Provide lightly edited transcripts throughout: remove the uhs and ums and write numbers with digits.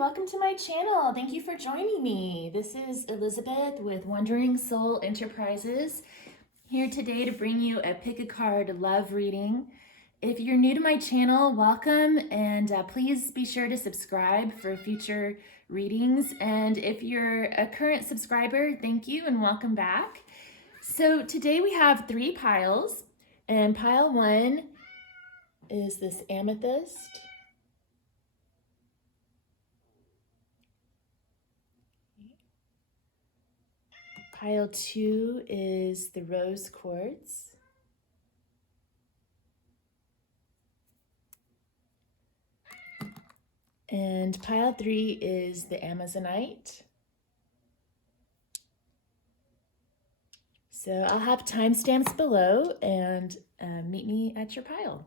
welcome to my channel. Thank you for joining me. This is Elizabeth with Wandering Soul Enterprises, here today to bring you a pick a card love reading. If you're new to my channel, welcome, and please be sure to subscribe for future readings. And if you're a current subscriber, thank you and welcome back. So today we have 3 piles, and pile 1 is this amethyst. Pile 2 is the rose quartz. And pile 3 is the amazonite. So I'll have timestamps below, and meet me at your pile.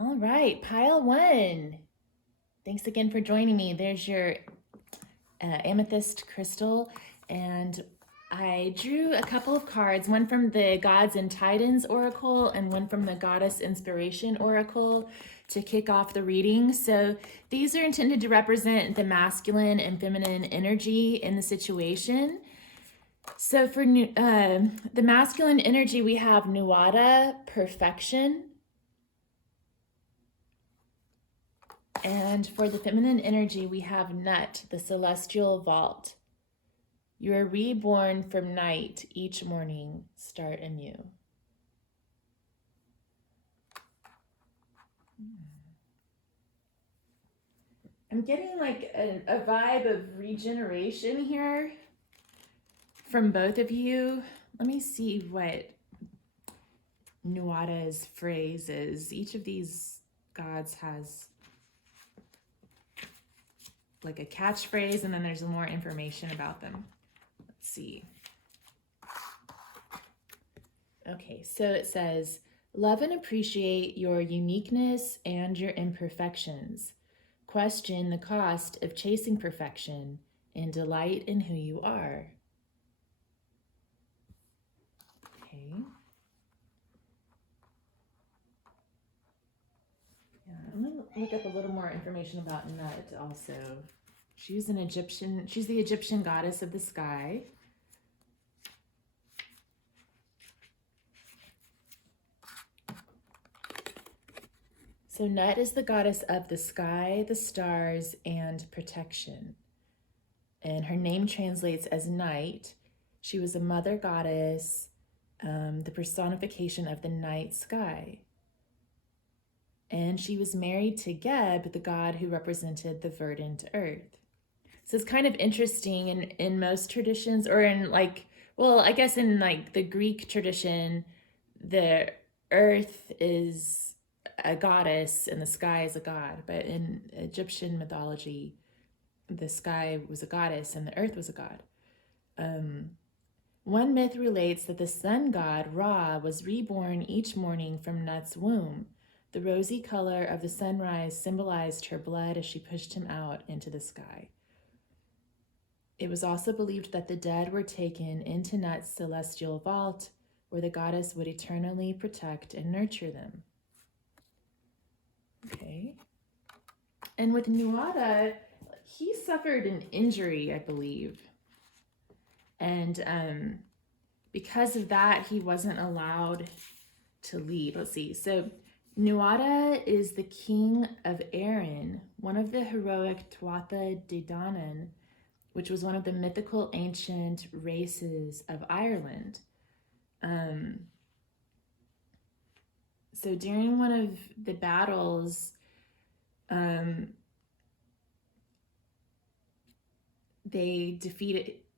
All right, pile 1. Thanks again for joining me. There's your amethyst crystal, and I drew a couple of cards, one from the Gods and Titans Oracle and one from the Goddess Inspiration Oracle to kick off the reading. So these are intended to represent the masculine and feminine energy in the situation. So for the masculine energy, we have Nuada, perfection. And for the feminine energy, we have Nut, the celestial vault. You are reborn from night, each morning, start anew. I'm getting like a vibe of regeneration here from both of you. Let me see what Nuada's phrase is. Each of these gods has like a catchphrase, and then there's more information about them. Let's see. Okay, so it says, love and appreciate your uniqueness and your imperfections. Question the cost of chasing perfection and delight in who you are. Okay. I'm going to look up a little more information about Nut also. She's the Egyptian goddess of the sky. So Nut is the goddess of the sky, the stars, and protection. And her name translates as night. She was a mother goddess, the personification of the night sky. And she was married to Geb, the god who represented the verdant earth. So it's kind of interesting in most traditions, or in like, well, I guess in like the Greek tradition, the earth is a goddess and the sky is a god. But in Egyptian mythology, the sky was a goddess and the earth was a god. One myth relates that the sun god, Ra, was reborn each morning from Nut's womb. The rosy color of the sunrise symbolized her blood as she pushed him out into the sky. It was also believed that the dead were taken into Nut's celestial vault, where the goddess would eternally protect and nurture them. Okay. And with Nuada, he suffered an injury, I believe. And because of that, he wasn't allowed to lead. Let's see. So Nuada is the king of Erin, one of the heroic Tuatha De Danann, which was one of the mythical ancient races of Ireland. So during one of the battles,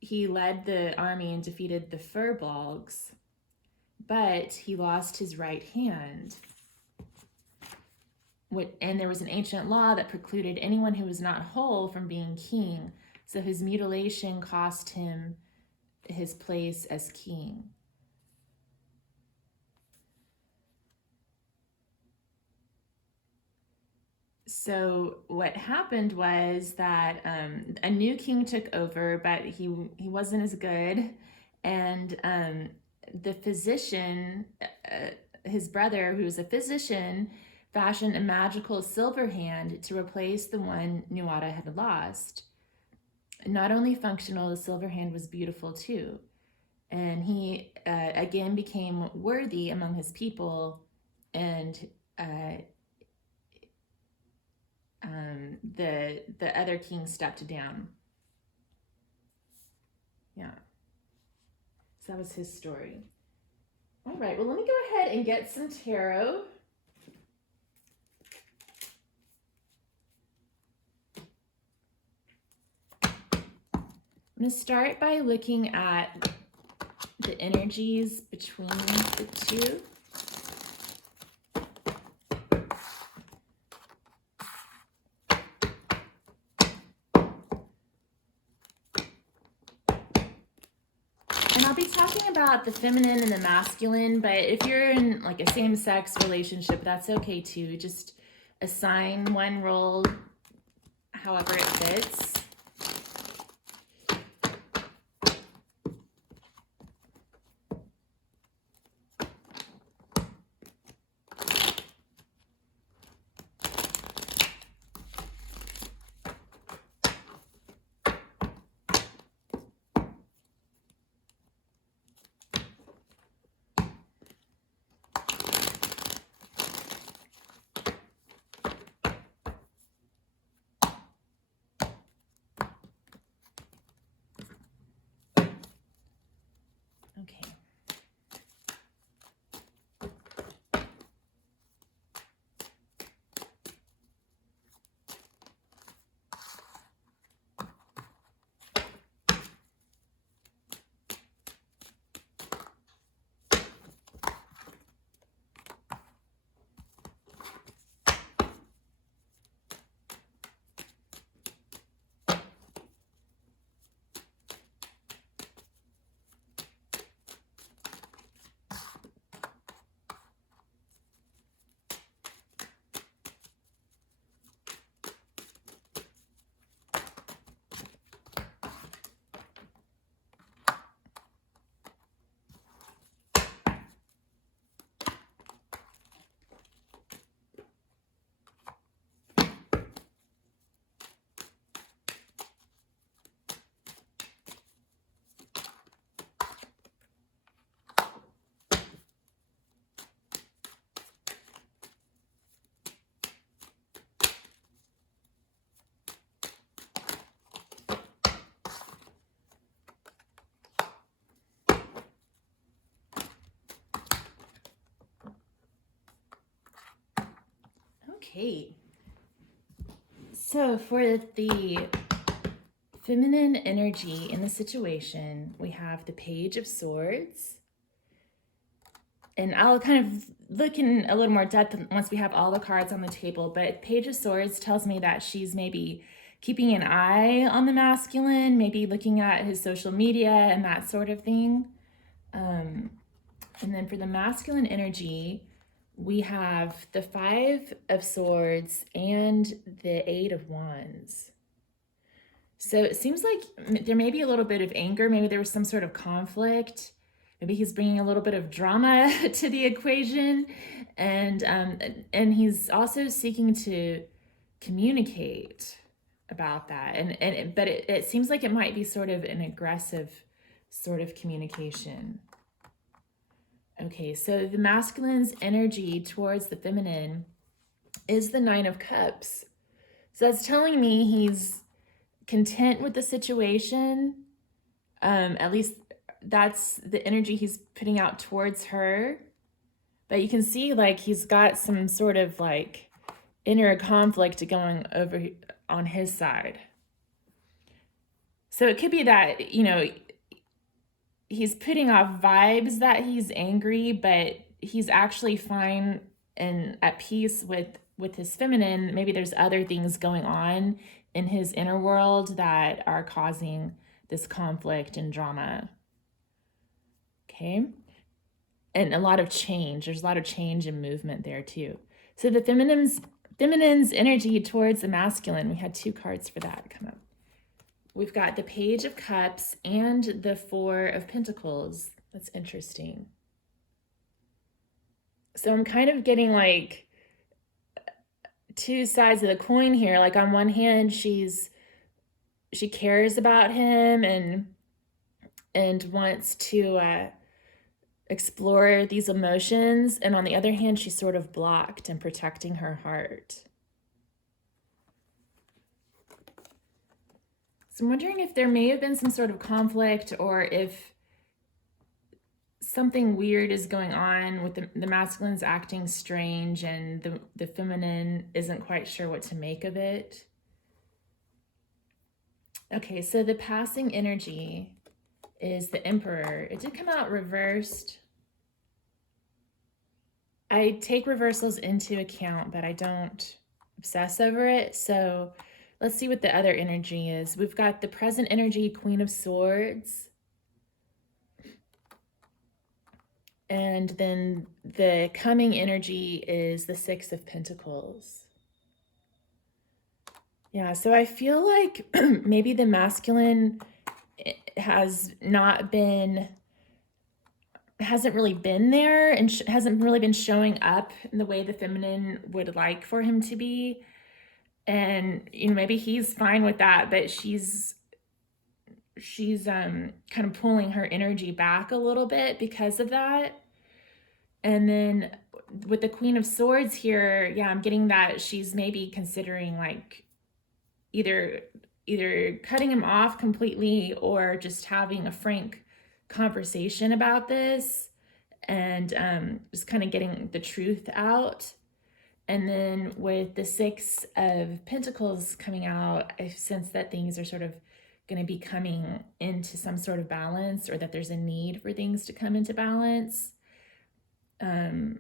he led the army and defeated the Firbolgs, but he lost his right hand. And there was an ancient law that precluded anyone who was not whole from being king. So his mutilation cost him his place as king. So what happened was that a new king took over, but he wasn't as good, and the physician, his brother, who was a physician, fashioned a magical silver hand to replace the one Nuada had lost. Not only functional, the silver hand was beautiful too, and he again became worthy among his people, and the other king stepped down. Yeah. So that was his story. All right, well, let me go ahead and get some tarot. I'm going to start by looking at the energies between the two. And I'll be talking about the feminine and the masculine, but if you're in like a same-sex relationship, that's okay too. Just assign one role however it fits. Okay. Okay. So for the feminine energy in the situation, we have the Page of Swords. And I'll kind of look in a little more depth once we have all the cards on the table, but Page of Swords tells me that she's maybe keeping an eye on the masculine, maybe looking at his social media and that sort of thing. And then for the masculine energy, we have the Five of Swords and the Eight of Wands. So it seems like there may be a little bit of anger. Maybe there was some sort of conflict. Maybe he's bringing a little bit of drama to the equation. And he's also seeking to communicate about that. But it seems like it might be sort of an aggressive sort of communication. Okay, so the masculine's energy towards the feminine is the Nine of Cups. So that's telling me he's content with the situation. At least that's the energy he's putting out towards her. But you can see like he's got some sort of like inner conflict going over on his side. So it could be that, you know, he's putting off vibes that he's angry, but he's actually fine and at peace with his feminine. Maybe there's other things going on in his inner world that are causing this conflict and drama. Okay. And a lot of change. There's a lot of change and movement there too. So the feminine's feminine's energy towards the masculine. We had 2 cards for that come up. We've got the Page of Cups and the 4 of Pentacles. That's interesting. So I'm kind of getting like 2 sides of the coin here. Like on one hand, she cares about him and wants to explore these emotions. And on the other hand, she's sort of blocked and protecting her heart. So I'm wondering if there may have been some sort of conflict, or if something weird is going on with the masculine's acting strange and the feminine isn't quite sure what to make of it. Okay, so the passing energy is the Emperor. It did come out reversed. I take reversals into account, but I don't obsess over it. So let's see what the other energy is. We've got the present energy, Queen of Swords. And then the coming energy is the 6 of Pentacles. Yeah, so I feel like maybe the masculine hasn't really been there and hasn't really been showing up in the way the feminine would like for him to be. And, you know, maybe he's fine with that, but she's kind of pulling her energy back a little bit because of that. And then with the Queen of Swords here, yeah, I'm getting that she's maybe considering like either cutting him off completely or just having a frank conversation about this and just kind of getting the truth out. And then with the 6 of Pentacles coming out, I sense that things are sort of going to be coming into some sort of balance, or that there's a need for things to come into balance. And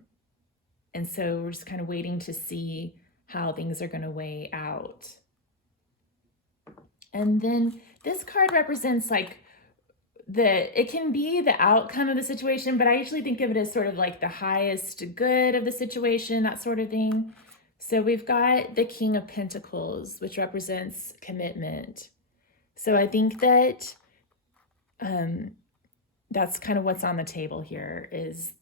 so we're just kind of waiting to see how things are going to weigh out. And then this card represents like it can be the outcome of the situation, but I usually think of it as sort of like the highest good of the situation, that sort of thing. So we've got the King of Pentacles, which represents commitment. So I think that that's kind of what's on the table here. Is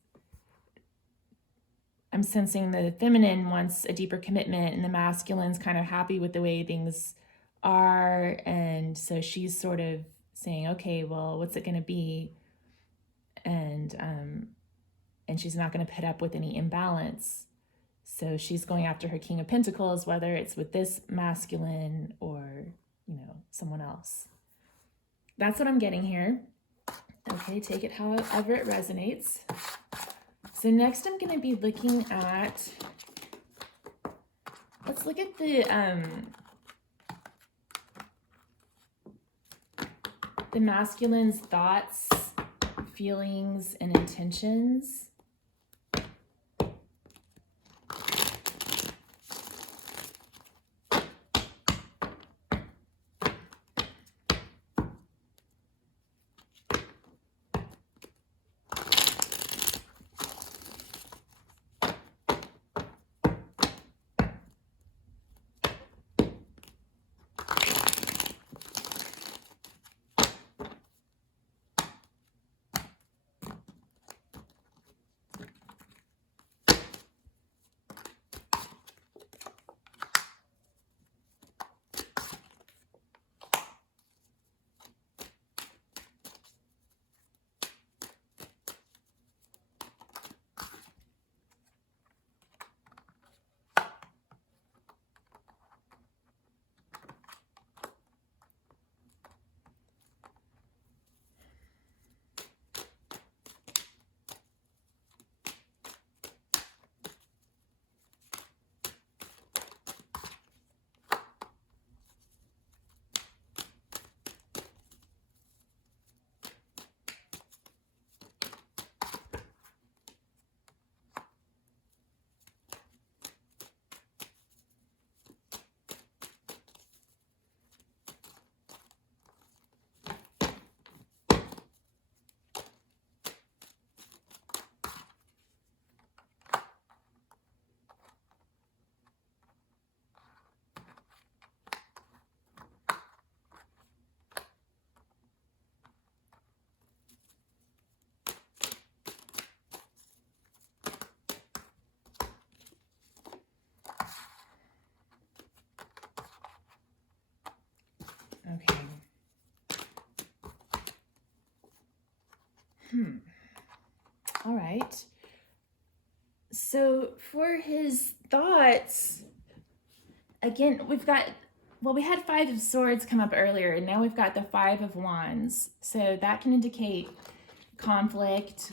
I'm sensing the feminine wants a deeper commitment and the masculine's kind of happy with the way things are. And so she's sort of saying, okay, well, what's it going to be? And she's not going to put up with any imbalance. So she's going after her King of Pentacles, whether it's with this masculine or, you know, someone else. That's what I'm getting here. Okay, take it however it resonates. So next I'm going to be looking at, let's look at the masculine's thoughts, feelings, and intentions. All right. So for his thoughts, again, we had 5 of Swords come up earlier, and now we've got the 5 of Wands. So that can indicate conflict,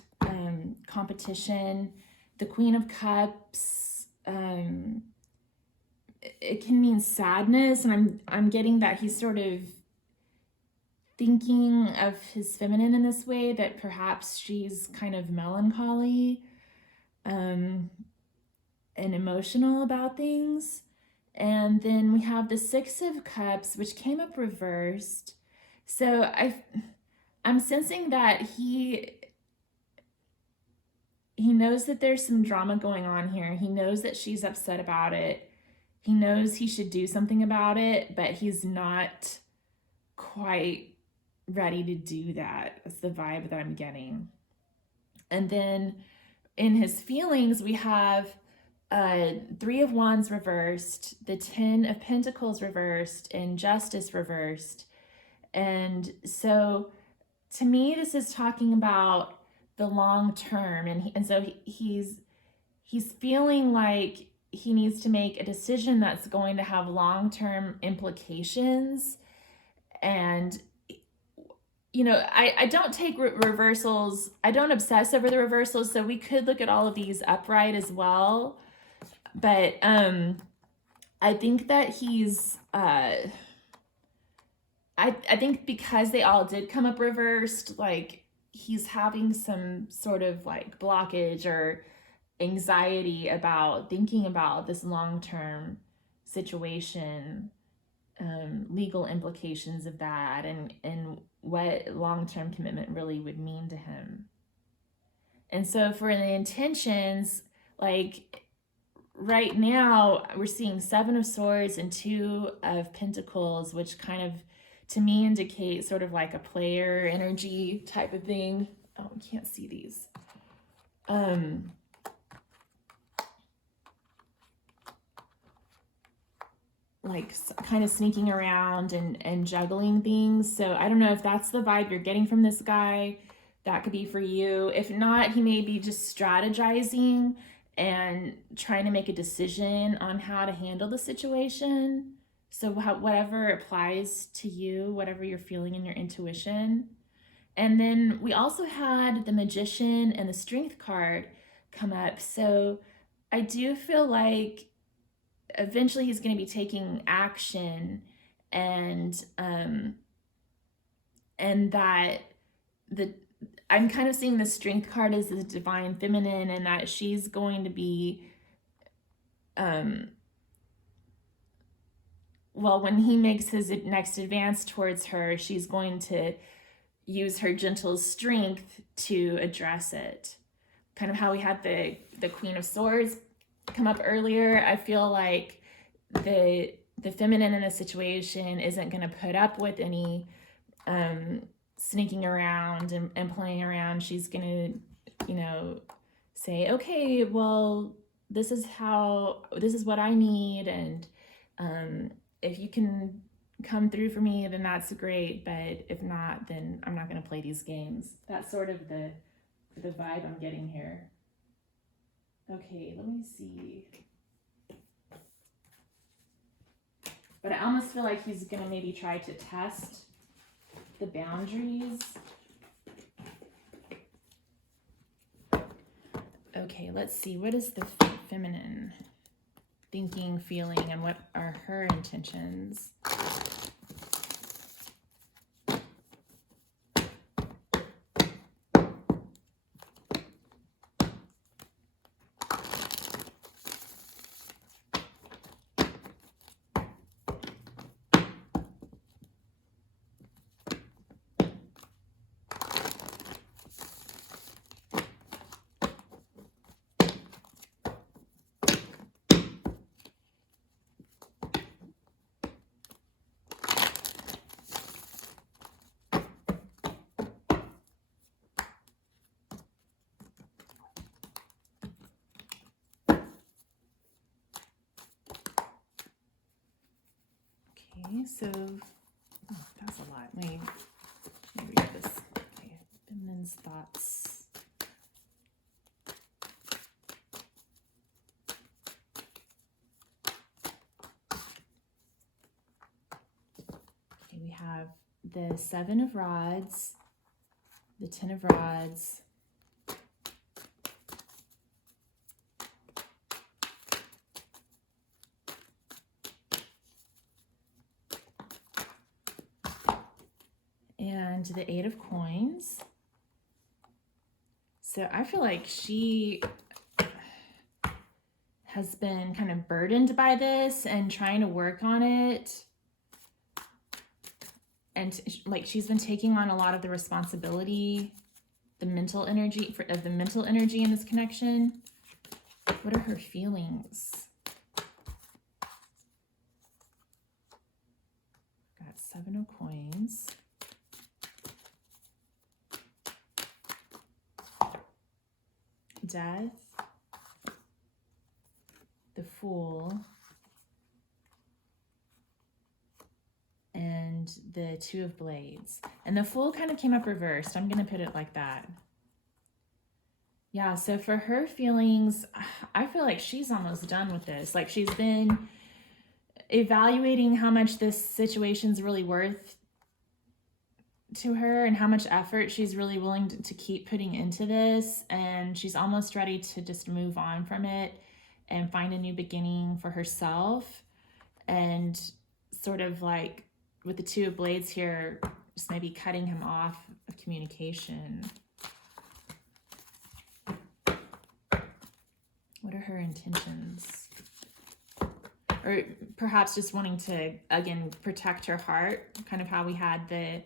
competition. The Queen of Cups, it can mean sadness, and I'm getting that he's sort of thinking of his feminine in this way, that perhaps she's kind of melancholy and emotional about things. And then we have the 6 of Cups, which came up reversed. So I'm sensing that he knows that there's some drama going on here. He knows that she's upset about it. He knows he should do something about it, but he's not quite ready to do that. That's the vibe that I'm getting. And then in his feelings, we have 3 of Wands reversed, the 10 of Pentacles reversed, and Justice reversed. And so to me, this is talking about the long term, and so he's feeling like he needs to make a decision that's going to have long-term implications. And I don't take reversals. I don't obsess over the reversals, so we could look at all of these upright as well. But I think that he's I think because they all did come up reversed, like he's having some sort of like blockage or anxiety about thinking about this long-term situation, legal implications of that, and what long-term commitment really would mean to him. And so for the intentions, like right now we're seeing 7 of Swords and 2 of Pentacles, which kind of to me indicate sort of like a player energy type of thing. Oh, I can't see these. Like kind of sneaking around and juggling things. So I don't know if that's the vibe you're getting from this guy. That could be for you. If not, he may be just strategizing and trying to make a decision on how to handle the situation. So whatever applies to you, whatever you're feeling in your intuition. And then we also had the Magician and the Strength card come up. So I do feel like eventually he's going to be taking action, and that I'm kind of seeing the Strength card as the divine feminine, and that she's going to be when he makes his next advance towards her, she's going to use her gentle strength to address it. Kind of how we had the Queen of Swords come up earlier. I feel like the feminine in the situation isn't going to put up with any sneaking around and playing around. She's going to say, okay, well, this is what I need, and if you can come through for me, then that's great, but if not, then I'm not going to play these games. That's sort of the vibe I'm getting here. Okay, let me see. But I almost feel like he's going to maybe try to test the boundaries. Okay, let's see. What is the feminine thinking, feeling, and what are her intentions? Okay, so that's a lot. Let me read this. Okay, feminine's thoughts. have the 7 of Rods, the 10 of Rods, and the 8 of Coins. So I feel like she has been kind of burdened by this and trying to work on it. And like she's been taking on a lot of the responsibility, the mental energy of the mental energy in this connection. What are her feelings? Got 7 of Coins. Death. The Fool. And the 2 of Blades. And the Fool kind of came up reversed. I'm going to put it like that. Yeah, so for her feelings, I feel like she's almost done with this. Like she's been evaluating how much this situation's really worth to her and how much effort she's really willing to keep putting into this. And she's almost ready to just move on from it and find a new beginning for herself. And sort of like with the 2 of Blades here, just maybe cutting him off of communication. What are her intentions? Or perhaps just wanting to, again, protect her heart, kind of how we had the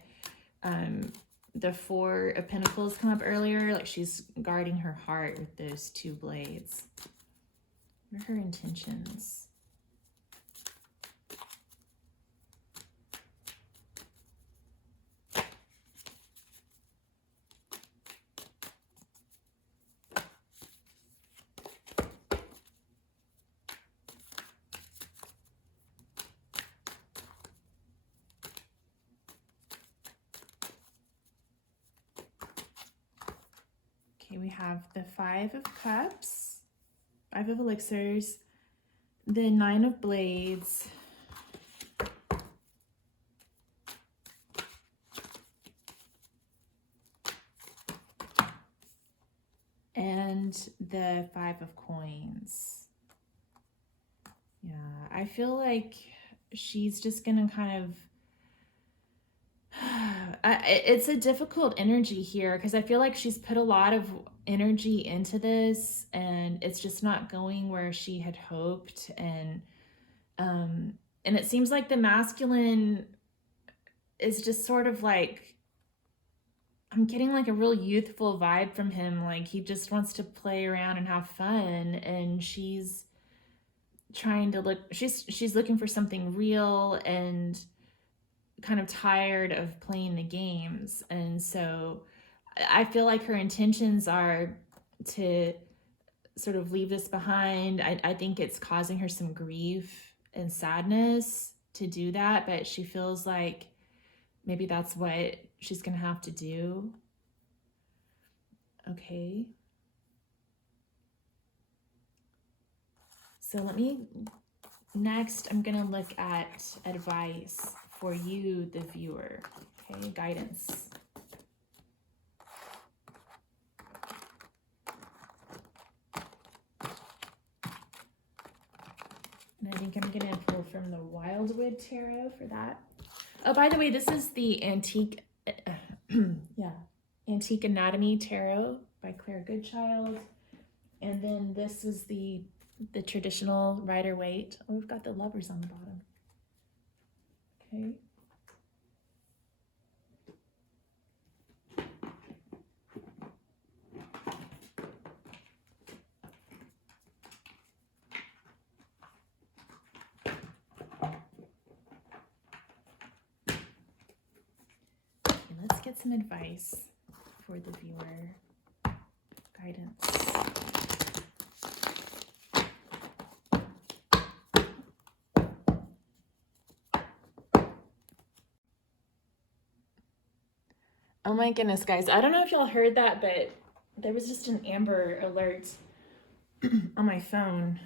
4 of Pentacles come up earlier. Like she's guarding her heart with those 2 blades. What are her intentions? We have the 5 of Cups, 5 of Elixirs, the 9 of Blades, and the 5 of Coins. Yeah, I feel like she's just gonna kind of it's a difficult energy here because I feel like she's put a lot of energy into this and it's just not going where she had hoped. And it seems like the masculine is just sort of like, I'm getting like a real youthful vibe from him. Like he just wants to play around and have fun. And she's trying to look, she's looking for something real and kind of tired of playing the games. And so I feel like her intentions are to sort of leave this behind. I think it's causing her some grief and sadness to do that, but she feels like maybe that's what she's gonna have to do. Okay. So next I'm gonna look at advice for you, the viewer. Okay, guidance. And I think I'm gonna pull from the Wildwood Tarot for that. Oh, by the way, this is the Antique Anatomy Tarot by Goodchild. And then this is the traditional Rider Waite. Oh, we've got the lovers on the bottom. Okay. Let's get some advice for the viewer. Guidance. Oh my goodness, guys. I don't know if y'all heard that, but there was just an Amber Alert on my phone.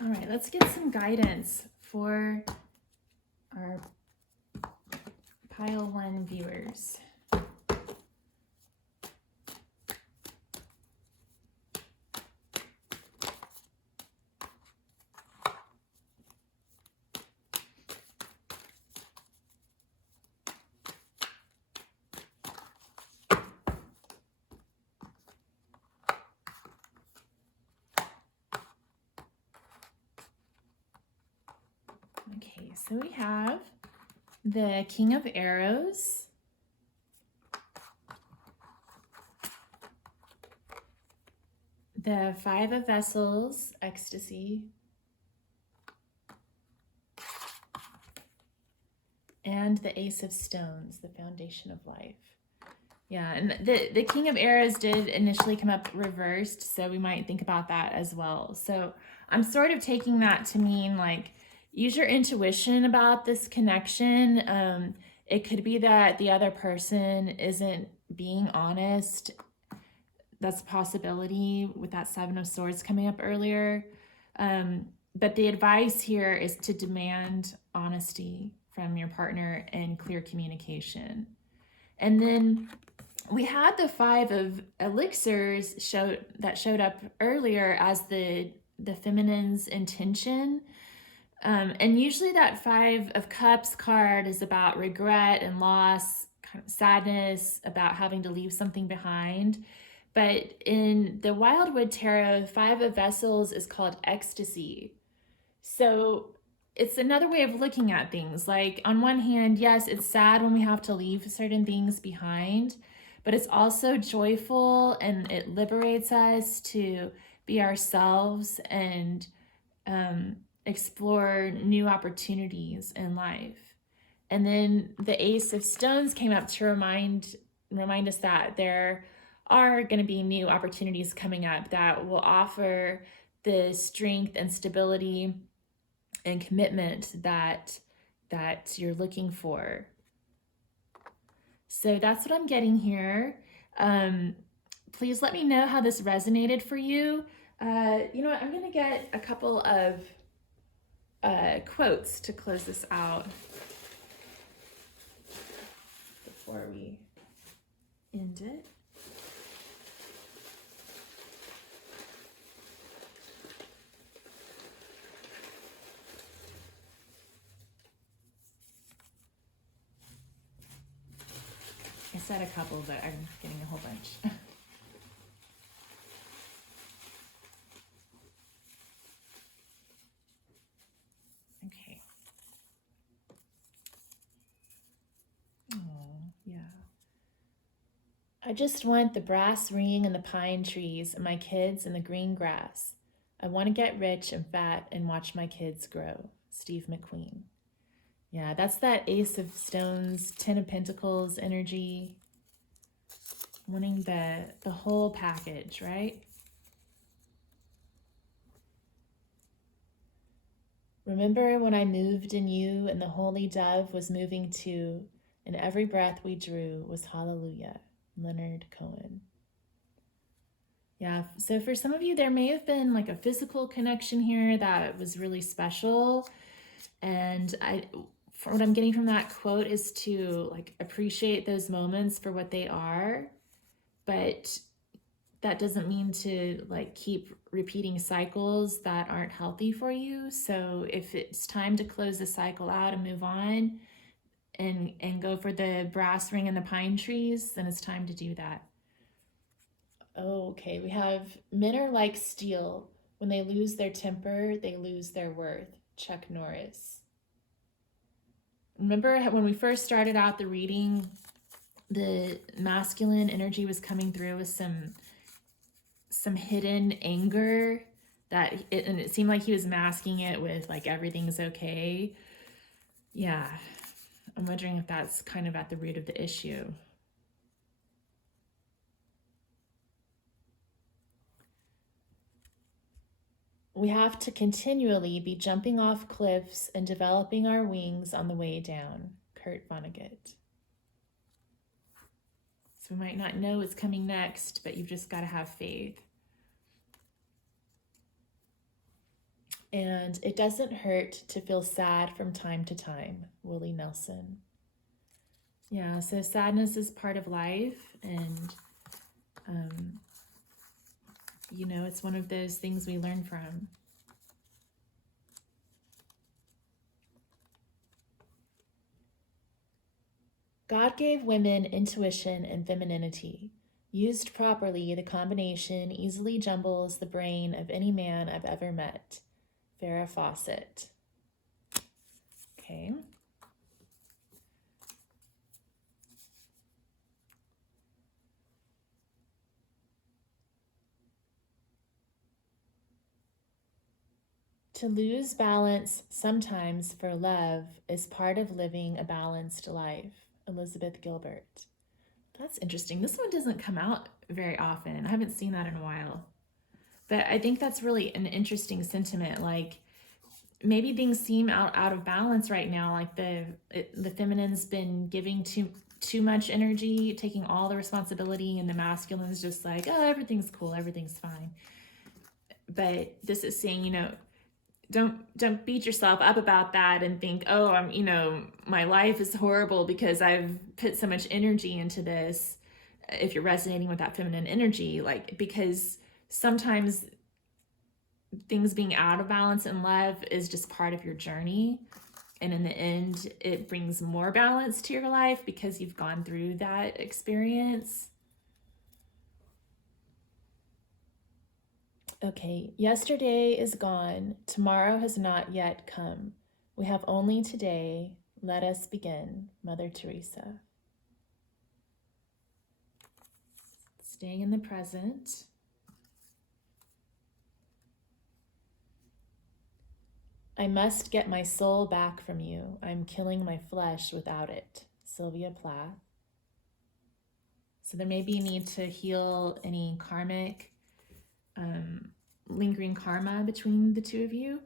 All right, let's get some guidance for our pile 1 viewers. Okay, so we have the King of Arrows, the Five of Vessels, ecstasy, and the Ace of Stones, the foundation of life. Yeah, and the King of Arrows did initially come up reversed, so we might think about that as well. So I'm sort of taking that to mean like, use your intuition about this connection. It could be that the other person isn't being honest. That's a possibility with that Seven of Swords coming up earlier. But the advice here is to demand honesty from your partner and clear communication. And then we had the Five of Elixirs that showed up earlier as the feminine's intention. And usually that Five of Cups card is about regret and loss, kind of sadness about having to leave something behind. But in the Wildwood Tarot, Five of Vessels is called ecstasy. So it's another way of looking at things. Like, on one hand, yes, it's sad when we have to leave certain things behind, but it's also joyful and it liberates us to be ourselves and explore new opportunities in life. And then the Ace of Stones came up to remind us that there are going to be new opportunities coming up that will offer the strength and stability and commitment that you're looking for. So that's what I'm getting here. Please let me know how this resonated for you. You know what? I'm going to get a couple of quotes to close this out before we end it. I said a couple, but I'm getting a whole bunch. Okay. Oh, yeah. I just want the brass ring and the pine trees and my kids and the green grass. I want to get rich and fat and watch my kids grow. Steve McQueen. Yeah, that's that Ace of Stones, Ten of Pentacles energy. Wanting the whole package, right? Remember when I moved in you and the holy dove was moving too, and every breath we drew was hallelujah. Leonard Cohen. Yeah, so for some of you, there may have been like a physical connection here that was really special. And what I'm getting from that quote is to like appreciate those moments for what they are, but that doesn't mean to like keep repeating cycles that aren't healthy for you. So if it's time to close the cycle out and move on and go for the brass ring and the pine trees, then it's time to do that. Okay, we have men are like steel. When they lose their temper, they lose their worth. Chuck Norris. Remember when we first started out the reading, the masculine energy was coming through with some hidden anger and it seemed like he was masking it with like everything's okay. Yeah, I'm wondering if that's kind of at the root of the issue. We have to continually be jumping off cliffs and developing our wings on the way down. Kurt Vonnegut. So we might not know what's coming next, but you've just got to have faith. And it doesn't hurt to feel sad from time to time, Willie Nelson. Yeah, so sadness is part of life, and it's one of those things we learn from. God gave women intuition and femininity. Used properly, the combination easily jumbles the brain of any man I've ever met. Farrah Fawcett. Okay. To lose balance sometimes for love is part of living a balanced life. Elizabeth Gilbert. That's interesting. This one doesn't come out very often. I haven't seen that in a while. But I think that's really an interesting sentiment. Like, maybe things seem out of balance right now. Like the feminine's been giving too much energy, taking all the responsibility, and the masculine's just like, oh, everything's cool, everything's fine. But this is saying, don't beat yourself up about that and think, oh, my life is horrible because I've put so much energy into this. If you're resonating with that feminine energy, because sometimes things being out of balance in love is just part of your journey. And in the end, it brings more balance to your life because you've gone through that experience. Okay, yesterday is gone. Tomorrow has not yet come. We have only today. Let us begin. Mother Teresa. Staying in the present. I must get my soul back from you. I'm killing my flesh without it. Sylvia Plath. So there may be a need to heal any karmic, lingering karma between the two of you.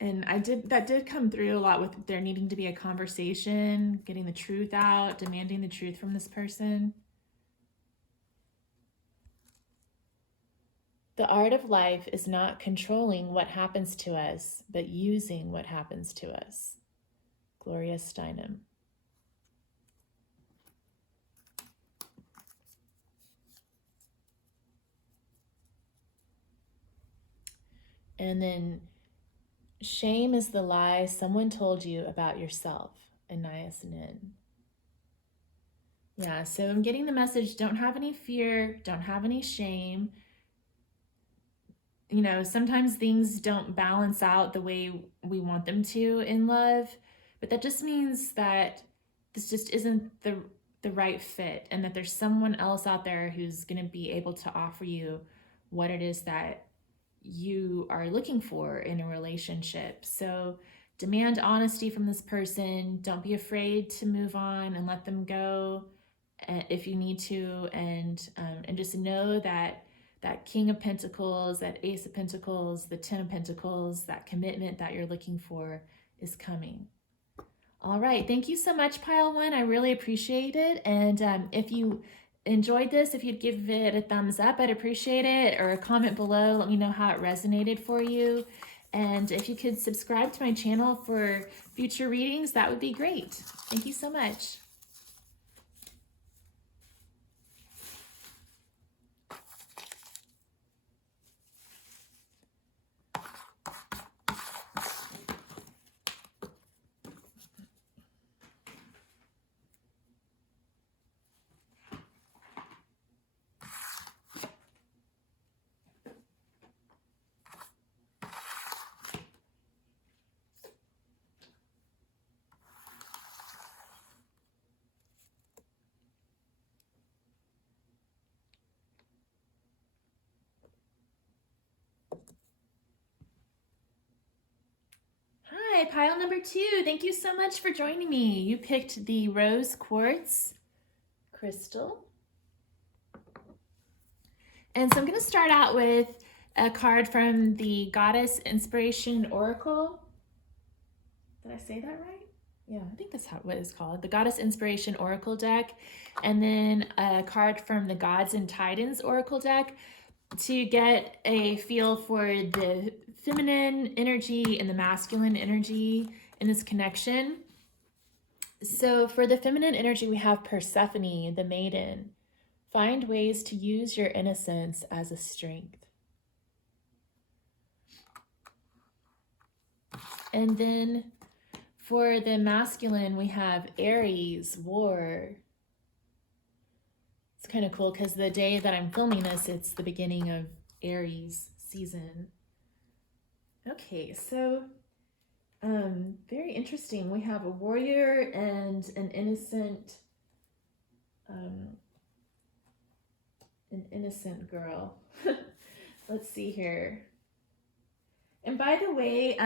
And that did come through a lot with there needing to be a conversation, getting the truth out, demanding the truth from this person. The art of life is not controlling what happens to us, but using what happens to us. Gloria Steinem. And then shame is the lie someone told you about yourself. Anais Nin. Yeah, so I'm getting the message, don't have any fear, don't have any shame. Sometimes things don't balance out the way we want them to in love, but that just means that this just isn't the right fit, and that there's someone else out there who's going to be able to offer you what it is that you are looking for in a relationship. So demand honesty from this person. Don't be afraid to move on and let them go if you need to, and just know that King of Pentacles, that Ace of Pentacles, the 10 of Pentacles, that commitment that you're looking for is coming. All right, thank you so much, Pile One. I really appreciate it. And if you enjoyed this, if you'd give it a thumbs up, I'd appreciate it, or a comment below. Let me know how it resonated for you. And if you could subscribe to my channel for future readings, that would be great. Thank you so much. Hi, pile number 2. Thank you so much for joining me. You picked the rose quartz crystal. And so I'm going to start out with a card from the Goddess Inspiration Oracle. Did I say that right? Yeah, I think that's what it's called. The Goddess Inspiration Oracle deck. And then a card from the Gods and Titans Oracle deck. to get a feel for the feminine energy and the masculine energy in this connection. So for the feminine energy, we have Persephone, the maiden. Find ways to use your innocence as a strength. And then for the masculine, we have Aries, war. It's kind of cool because the day that I'm filming this, it's the beginning of Aries season. Okay, so very interesting. We have a warrior and an innocent girl. Let's see here. And by the way,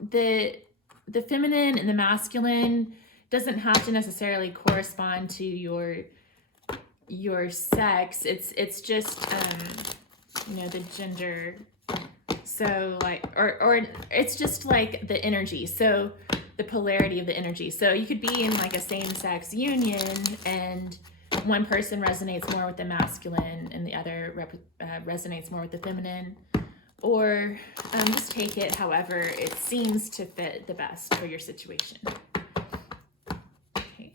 the feminine and the masculine doesn't have to necessarily correspond to your sex. It's just the gender. So like or it's just like the energy. So the polarity of the energy. So you could be in like a same-sex union and one person resonates more with the masculine and the other resonates more with the feminine. Or just take it however it seems to fit the best for your situation. Okay.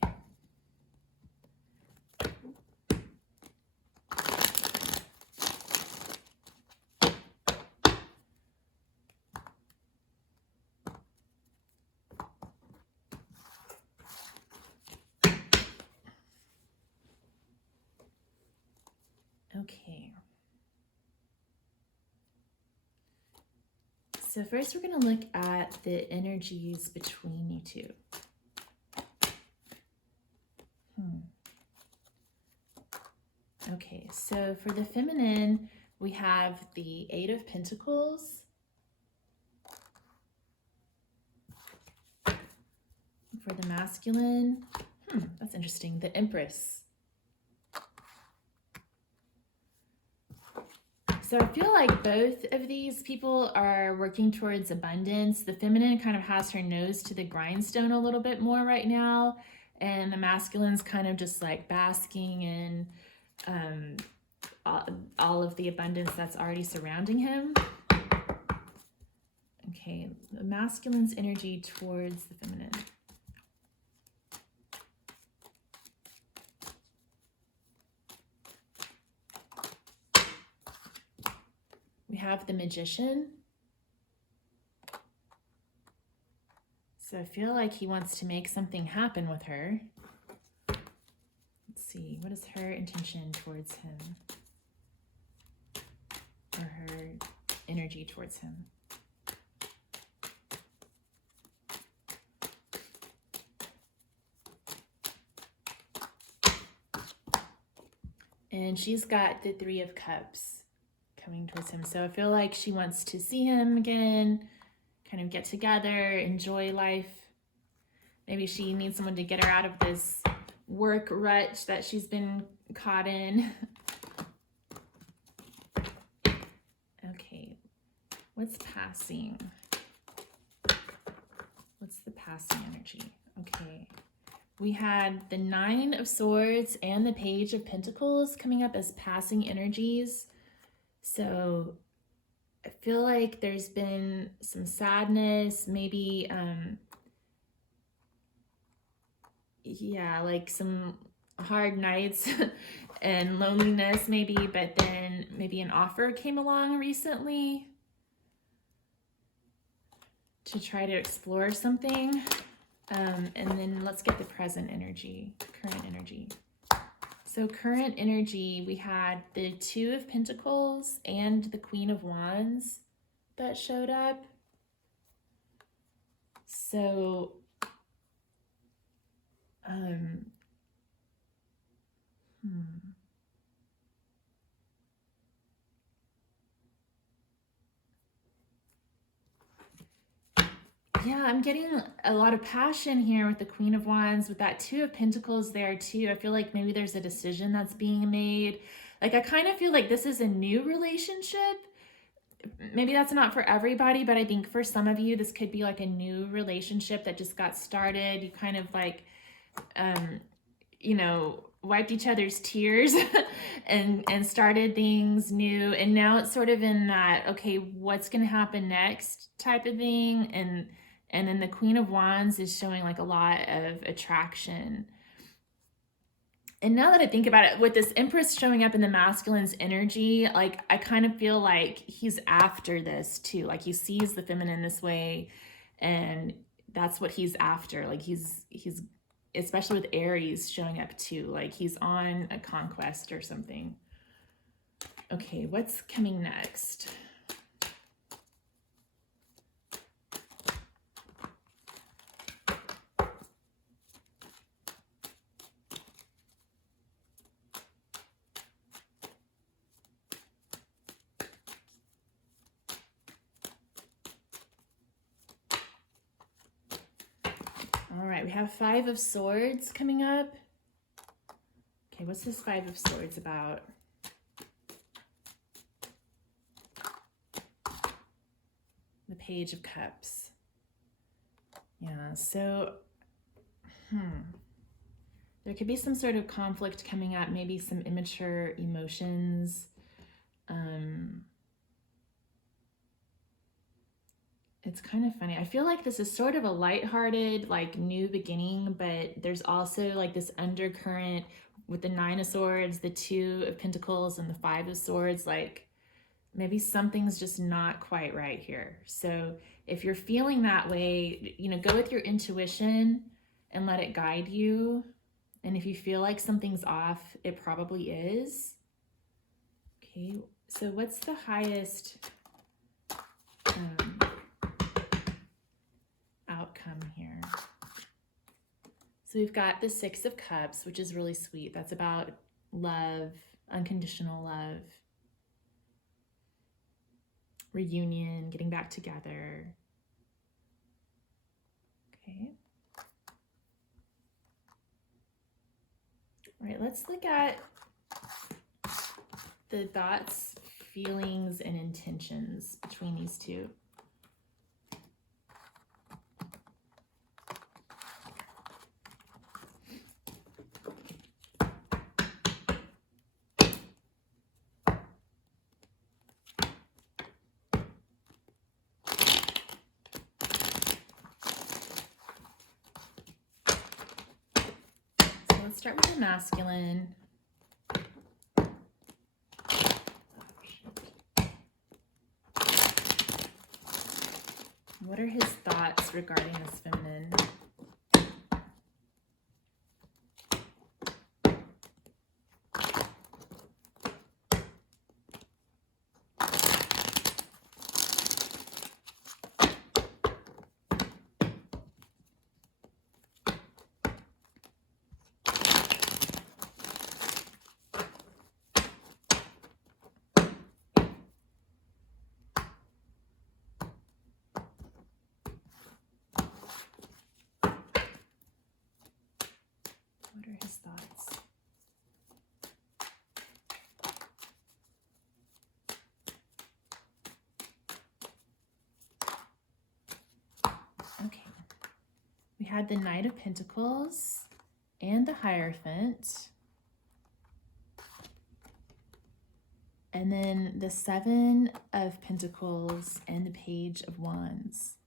Okay. So first we're going to look at the energies between you two. Okay, so for the feminine, we have the Eight of Pentacles. For the masculine, that's interesting, the Empress. So I feel like both of these people are working towards abundance. The feminine kind of has her nose to the grindstone a little bit more right now. And the masculine's kind of just like basking in all of the abundance that's already surrounding him. Okay, the masculine's energy towards the feminine. We have the Magician. So I feel like he wants to make something happen with her. Let's see, what is her intention towards him? Or her energy towards him? And she's got the Three of Cups coming towards him. So I feel like she wants to see him again, kind of get together, enjoy life. Maybe she needs someone to get her out of this work rut that she's been caught in. Okay, what's passing? What's the passing energy? Okay, we had the Nine of Swords and the Page of Pentacles coming up as passing energies. So I feel like there's been some sadness, maybe, like some hard nights and loneliness maybe, but then maybe an offer came along recently to try to explore something. And then let's get the present energy, current energy. So current energy, we had the Two of Pentacles and the Queen of Wands that showed up. So, Yeah, I'm getting a lot of passion here with the Queen of Wands, with that Two of Pentacles there too. I feel like maybe there's a decision that's being made. Like, I kind of feel like this is a new relationship. Maybe that's not for everybody, but I think for some of you, this could be like a new relationship that just got started. You kind of like, wiped each other's tears and started things new. And now it's sort of in that, okay, what's going to happen next type of thing. And then the Queen of Wands is showing like a lot of attraction. And now that I think about it, with this Empress showing up in the masculine's energy, like I kind of feel like he's after this too. Like he sees the feminine this way, and that's what he's after. Like he's especially with Aries showing up too. Like he's on a conquest or something. Okay, what's coming next? All right, we have Five of Swords coming up. Okay, what's this Five of Swords about? The Page of Cups. Yeah, so, there could be some sort of conflict coming up, maybe some immature emotions. It's kind of funny. I feel like this is sort of a lighthearted, like new beginning, but there's also like this undercurrent with the Nine of Swords, the Two of Pentacles, and the Five of Swords. Like maybe something's just not quite right here. So if you're feeling that way, you know, go with your intuition and let it guide you. And if you feel like something's off, it probably is. Okay, so what's the highest outcome here? So we've got the Six of Cups, which is really sweet. That's about love, unconditional love, reunion, getting back together. Okay. All right, let's look at the thoughts, feelings, and intentions between these two. Let's start with the masculine. What are his thoughts regarding this feminine? What are his thoughts? Okay. We had the Knight of Pentacles and the Hierophant. And then the Seven of Pentacles and the Page of Wands.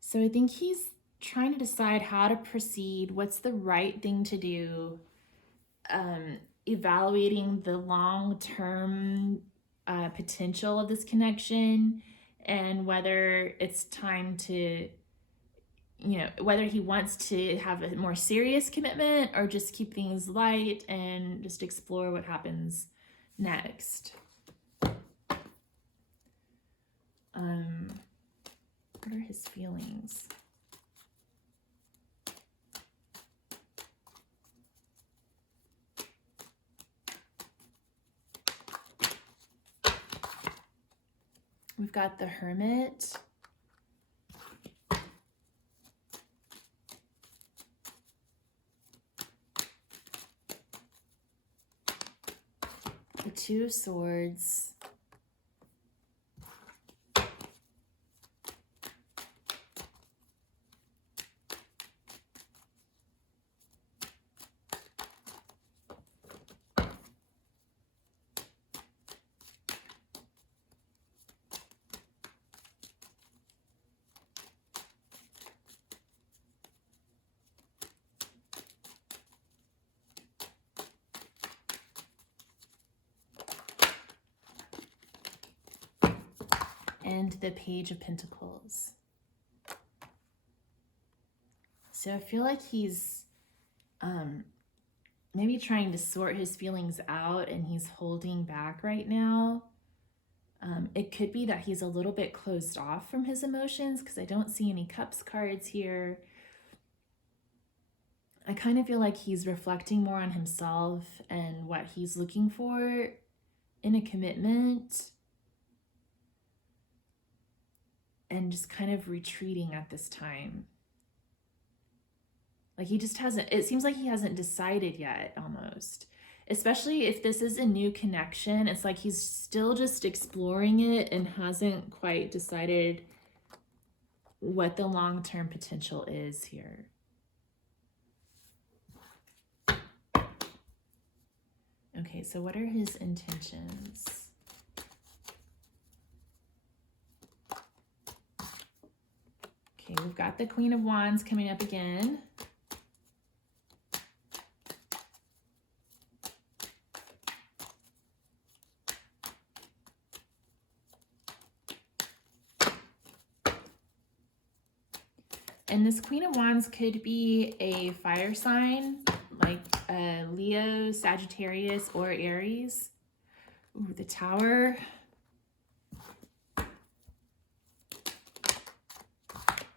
So I think he's trying to decide how to proceed, what's the right thing to do, evaluating the long-term potential of this connection, and whether it's time to, you know, whether he wants to have a more serious commitment or just keep things light and just explore what happens next. What are his feelings? We've got the Hermit. The Two of Swords. and the Page of Pentacles. So I feel like he's maybe trying to sort his feelings out, and he's holding back right now. It could be that he's a little bit closed off from his emotions, because I don't see any Cups cards here. I kind of feel like he's reflecting more on himself and what he's looking for in a commitment, and just kind of retreating at this time. Like he just hasn't, it seems like he hasn't decided yet almost. Especially if this is a new connection, it's like he's still just exploring it and hasn't quite decided what the long-term potential is here. Okay, so what are his intentions? Okay, we've got the Queen of Wands coming up again. And this Queen of Wands could be a fire sign, like Leo, Sagittarius, or Aries. Ooh, the Tower.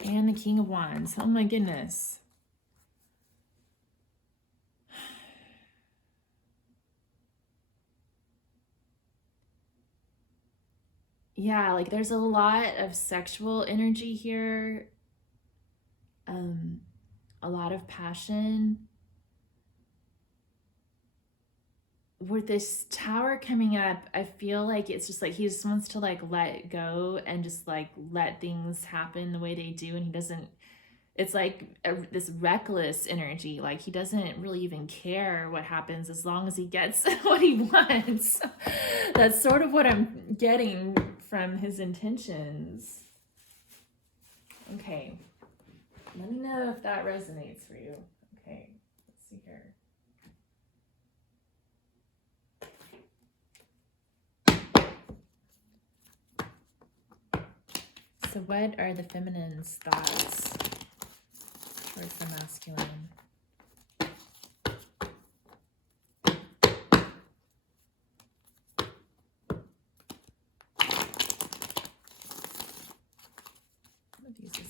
And the King of Wands. Oh my goodness. Yeah, like there's a lot of sexual energy here. A lot of passion. With this Tower coming up, I feel like it's just like he just wants to like let go and just like let things happen the way they do, and he doesn't, it's like this reckless energy, like he doesn't really even care what happens as long as he gets what he wants. That's sort of what I'm getting from his intentions. Okay, let me know if that resonates for you. Okay, let's see here. So what are the feminine's thoughts towards the masculine? I'm gonna use this.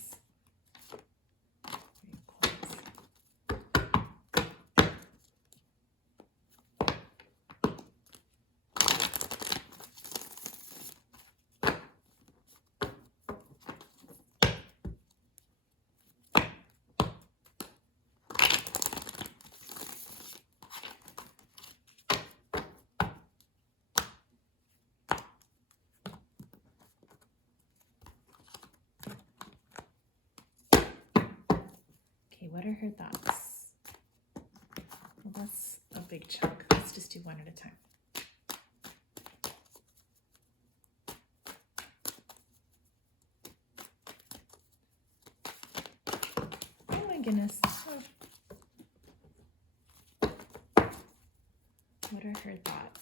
What are her thoughts? Well, that's a big chunk. Let's just do one at a time. Oh my goodness. Oh. What are her thoughts?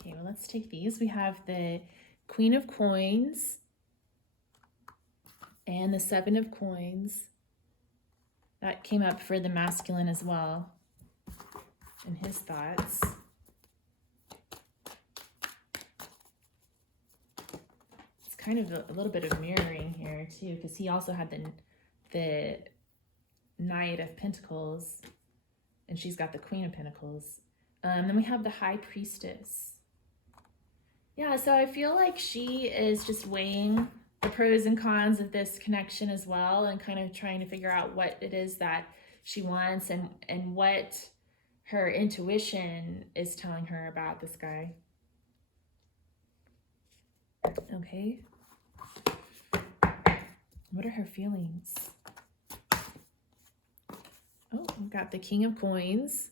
Okay, well, let's take these. We have the Queen of Coins And the 7 of coins. That came up for the masculine as well in his thoughts. It's kind of a little bit of mirroring here too, because he also had the Knight of Pentacles, and she's got the Queen of Pentacles. Then we have the High Priestess. Yeah, so I feel like she is just weighing the pros and cons of this connection as well, and kind of trying to figure out what it is that she wants and what her intuition is telling her about this guy. Okay. What are her feelings? Oh, we've got the King of Coins.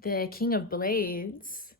The King of Blades.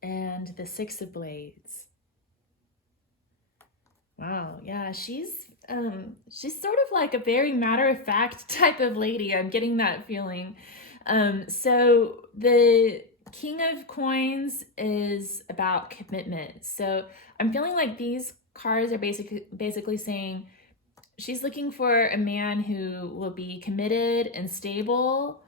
And the 6 of Blades. Wow, yeah, she's sort of like a very matter-of-fact type of lady. I'm getting that feeling. So the King of Coins is about commitment. So I'm feeling like these cards are basically saying she's looking for a man who will be committed and stable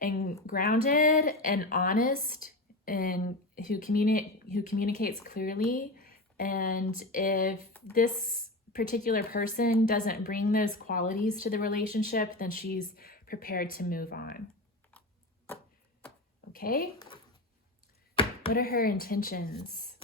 and grounded and honest, and who communicates clearly. And if this particular person doesn't bring those qualities to the relationship, then she's prepared to move on. Okay? What are her intentions?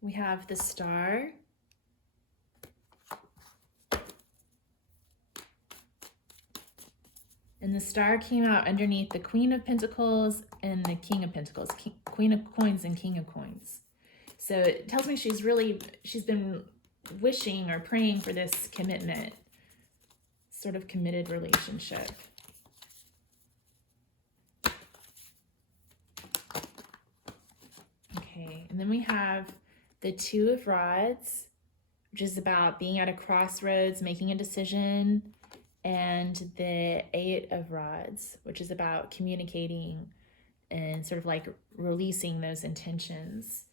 We have the Star. And the Star came out underneath the Queen of Pentacles and the King of Pentacles, Queen of Coins and King of Coins. So it tells me she's been wishing or praying for this commitment, sort of committed relationship. Okay, and then we have the 2 of Rods, which is about being at a crossroads, making a decision, and the 8 of Rods, which is about communicating and sort of like releasing those intentions.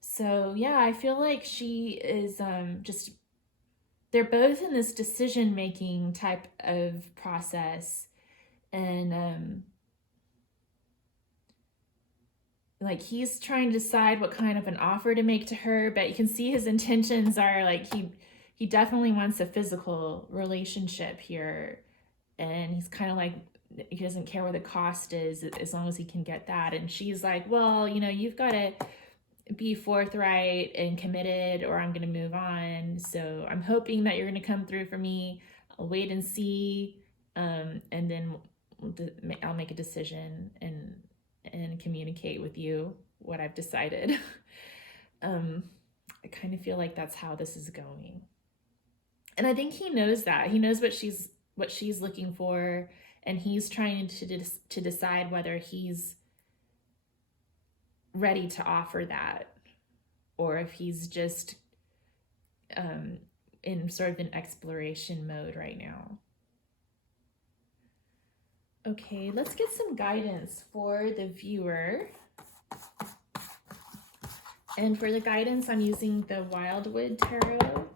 So yeah, I feel like she is they're both in this decision-making type of process, and like he's trying to decide what kind of an offer to make to her, but you can see his intentions are like he definitely wants a physical relationship here, and he's kind of like, he doesn't care what the cost is as long as he can get that. And she's like, well, you know, you've got to be forthright and committed or I'm going to move on. So I'm hoping that you're going to come through for me. I'll wait and see, and then I'll make a decision and communicate with you what I've decided. I kind of feel like that's how this is going. And I think he knows that. He knows what she's looking for, and he's trying to decide whether he's ready to offer that, or if he's just in sort of an exploration mode right now. Okay, let's get some guidance for the viewer. And for the guidance, I'm using the Wildwood Tarot.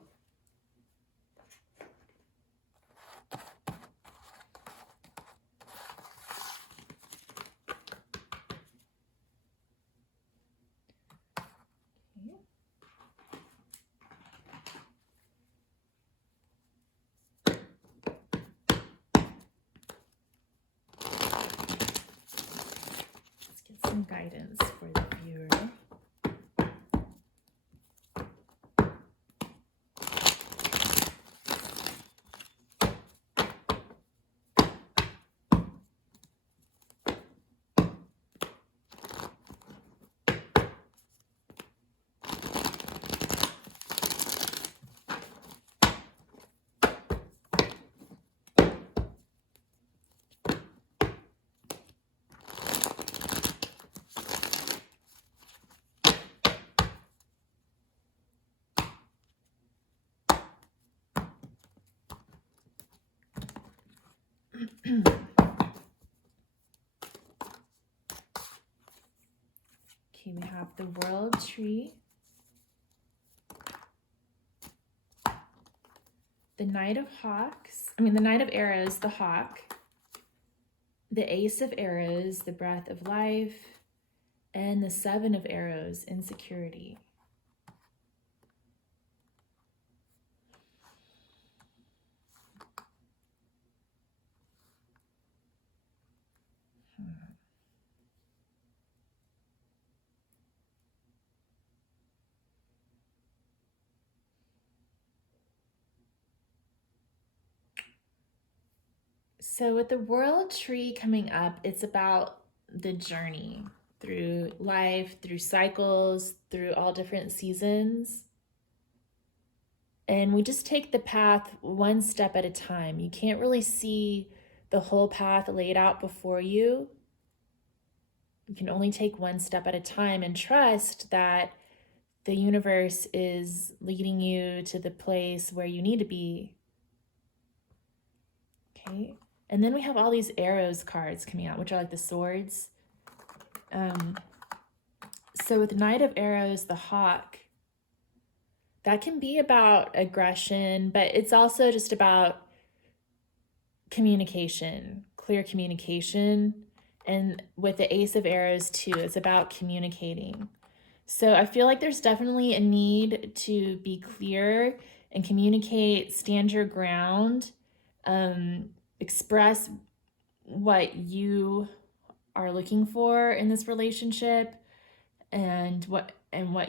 some guidance for the viewer. Okay, we have the World Tree, the Knight of Arrows, the Hawk, the Ace of Arrows, the Breath of Life, and the Seven of Arrows, Insecurity. So with the World Tree coming up, it's about the journey through life, through cycles, through all different seasons. And we just take the path one step at a time. You can't really see the whole path laid out before you. You can only take one step at a time and trust that the universe is leading you to the place where you need to be. Okay. And then we have all these arrows cards coming out, which are like the swords. So with Knight of Arrows, the Hawk, that can be about aggression, but it's also just about communication, clear communication. And with the Ace of Arrows too, it's about communicating. So I feel like there's definitely a need to be clear and communicate, stand your ground, express what you are looking for in this relationship, and what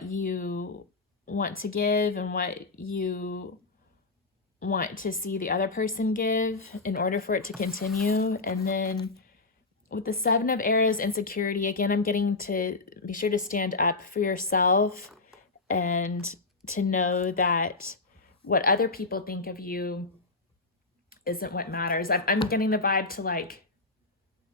you want to give and what you want to see the other person give in order for it to continue. And then with the Seven of Arrows, Insecurity, again, I'm getting to be sure to stand up for yourself and to know that what other people think of you isn't what matters. I'm getting the vibe to like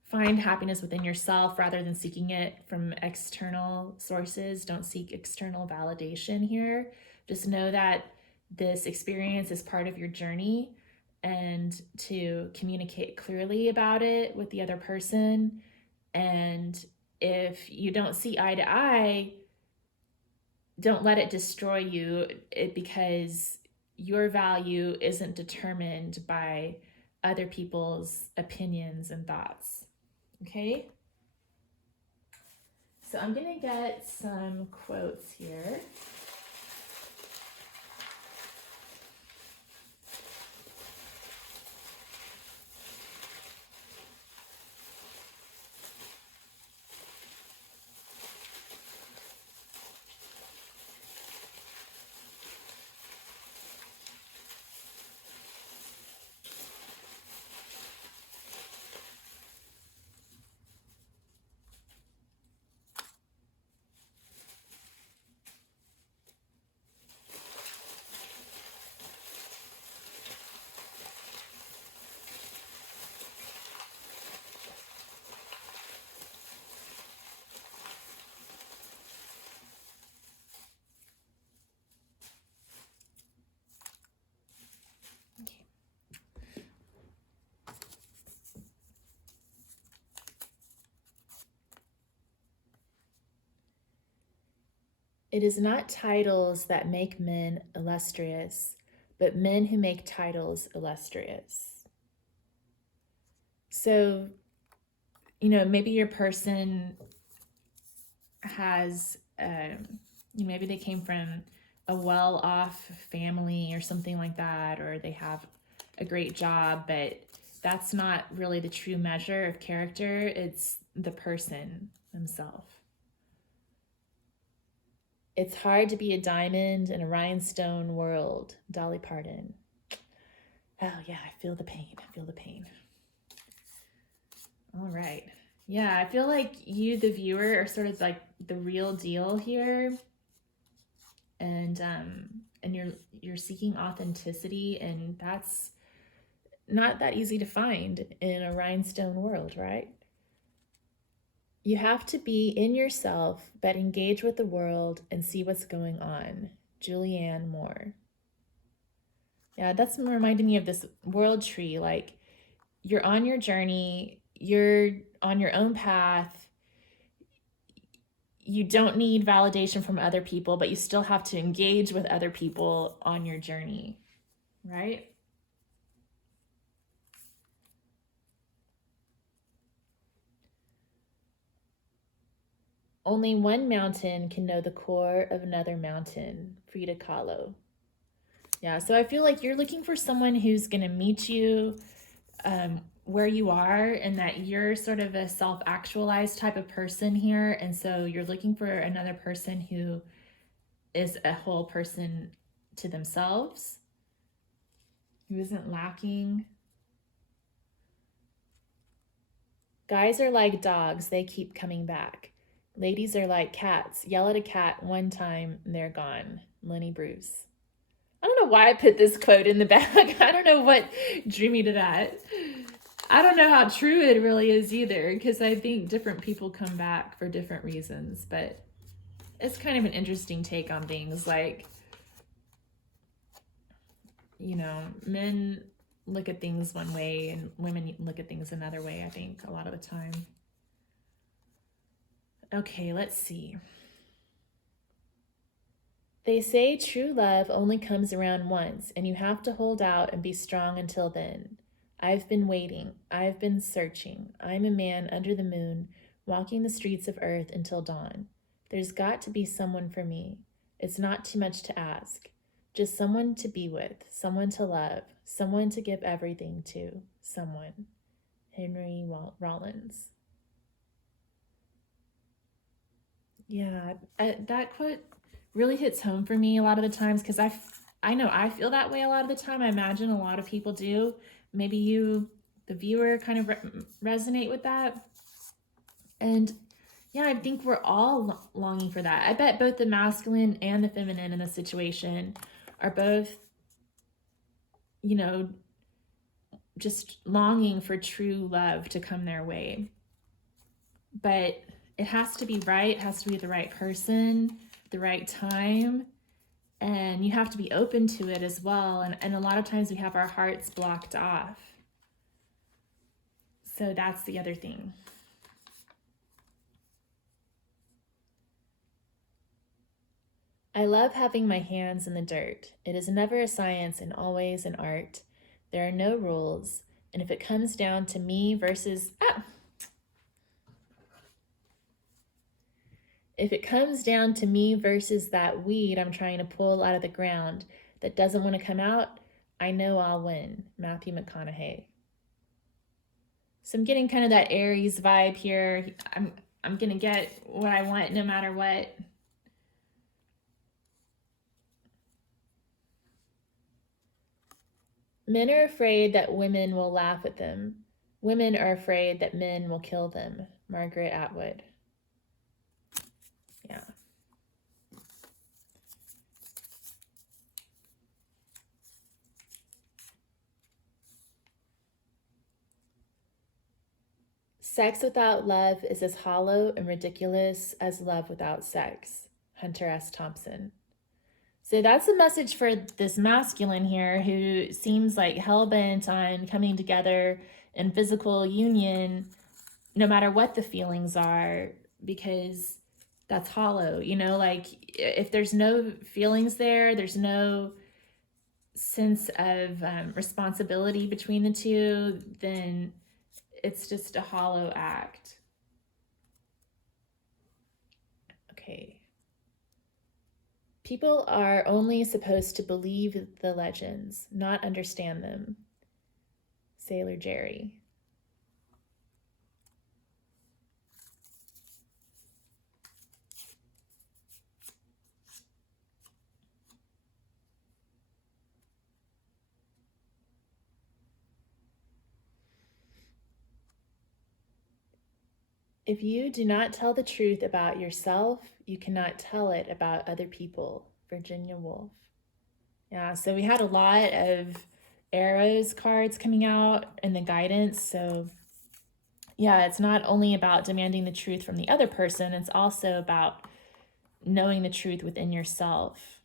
find happiness within yourself rather than seeking it from external sources. Don't seek external validation here. Just know that this experience is part of your journey, and to communicate clearly about it with the other person. And if you don't see eye to eye, don't let it destroy you, because your value isn't determined by other people's opinions and thoughts. Okay? So I'm going to get some quotes here. It is not titles that make men illustrious, but men who make titles illustrious. So, maybe your person has, maybe they came from a well-off family or something like that, or they have a great job, but that's not really the true measure of character. It's the person. himself. It's hard to be a diamond in a rhinestone world. Dolly Parton. Oh yeah, I feel the pain. I feel the pain. All right. Yeah, I feel like you, the viewer, are sort of like the real deal here. And you're seeking authenticity, and that's not that easy to find in a rhinestone world, right? You have to be in yourself, but engage with the world and see what's going on. Julianne Moore. Yeah, that's reminding me of this world tree. Like, you're on your journey, you're on your own path. You don't need validation from other people, but you still have to engage with other people on your journey, right? Only one mountain can know the core of another mountain. Frida Kahlo. Yeah, so I feel like you're looking for someone who's going to meet you where you are, and that you're sort of a self-actualized type of person here. And so you're looking for another person who is a whole person to themselves, who isn't lacking. Guys are like dogs, they keep coming back. Ladies are like cats. Yell at a cat one time, and they're gone. Lenny Bruce. I don't know why I put this quote in the back. I don't know what drew me to that. I don't know how true it really is either, because I think different people come back for different reasons. But it's kind of an interesting take on things. Like, you know, men look at things one way and women look at things another way, I think, a lot of the time. Okay, let's see. They say true love only comes around once, and you have to hold out and be strong until then. I've been waiting. I've been searching. I'm a man under the moon, walking the streets of earth until dawn. There's got to be someone for me. It's not too much to ask. Just someone to be with, someone to love, someone to give everything to, someone. Henry Rollins. Yeah, that quote really hits home for me a lot of the times, because I know I feel that way a lot of the time. I imagine a lot of people do. Maybe you, the viewer, kind of resonate with that. And yeah, I think we're all longing for that. I bet both the masculine and the feminine in this situation are both, you know, just longing for true love to come their way. But it has to be right. It has to be the right person, the right time. And you have to be open to it as well. And a lot of times we have our hearts blocked off. So that's the other thing. I love having my hands in the dirt. It is never a science and always an art. There are no rules. And if it comes down to me versus... If it comes down to me versus that weed I'm trying to pull out of the ground that doesn't want to come out, I know I'll win. Matthew McConaughey. So I'm getting kind of that Aries vibe here. I'm going to get what I want no matter what. Men are afraid that women will laugh at them. Women are afraid that men will kill them. Margaret Atwood. Yeah. Sex without love is as hollow and ridiculous as love without sex. Hunter S. Thompson. So that's a message for this masculine here who seems like hell-bent on coming together in physical union, no matter what the feelings are, because that's hollow. You know, like if there's no feelings there, there's no sense of responsibility between the two, then it's just a hollow act. Okay. People are only supposed to believe the legends, not understand them. Sailor Jerry. If you do not tell the truth about yourself, you cannot tell it about other people. Virginia Woolf. Yeah, so we had a lot of arrows cards coming out in the guidance. So yeah, it's not only about demanding the truth from the other person, it's also about knowing the truth within yourself.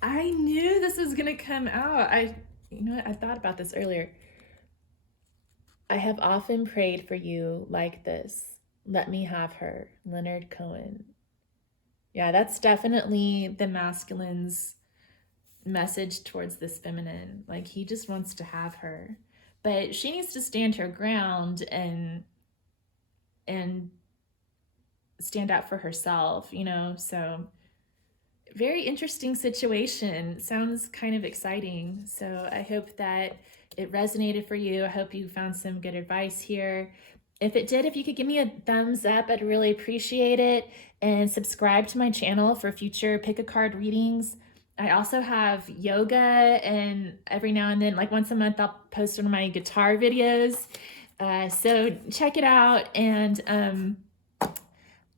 I knew this was going to come out. You know what? I thought about this earlier. I have often prayed for you like this. Let me have her. Leonard Cohen. Yeah, that's definitely the masculine's message towards this feminine. Like, he just wants to have her. But she needs to stand her ground and stand up for herself, you know? So very interesting situation. Sounds kind of exciting. So I hope that it resonated for you. I hope you found some good advice here. If it did, if you could give me a thumbs up, I'd really appreciate it. And subscribe to my channel for future pick a card readings. I also have yoga, and every now and then, like once a month, I'll post one of my guitar videos. So check it out. And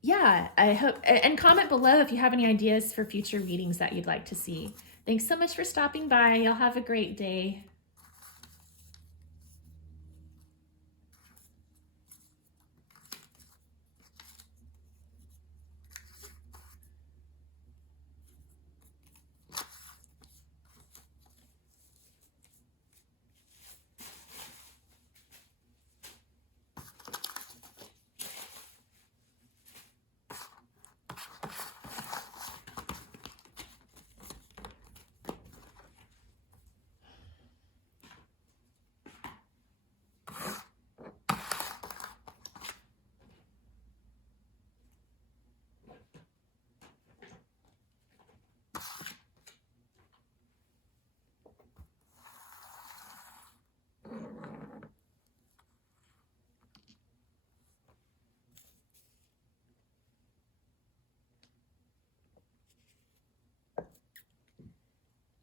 yeah, I hope, and comment below if you have any ideas for future readings that you'd like to see. Thanks so much for stopping by. Y'all have a great day.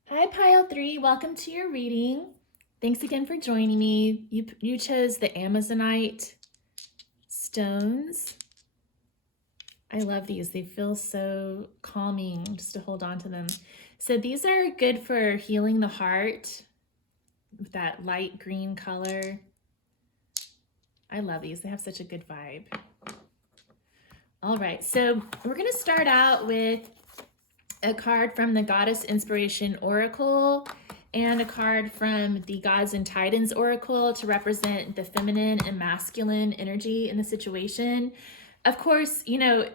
Hi, Pile 3. Welcome to your reading. Thanks again for joining me. You chose the Amazonite stones. I love these. They feel so calming just to hold on to them. So these are good for healing the heart with that light green color. I love these. They have such a good vibe. All right, so we're going to start out with a card from the Goddess Inspiration Oracle and a card from the Gods and Titans Oracle to represent the feminine and masculine energy in the situation. Of course, you know,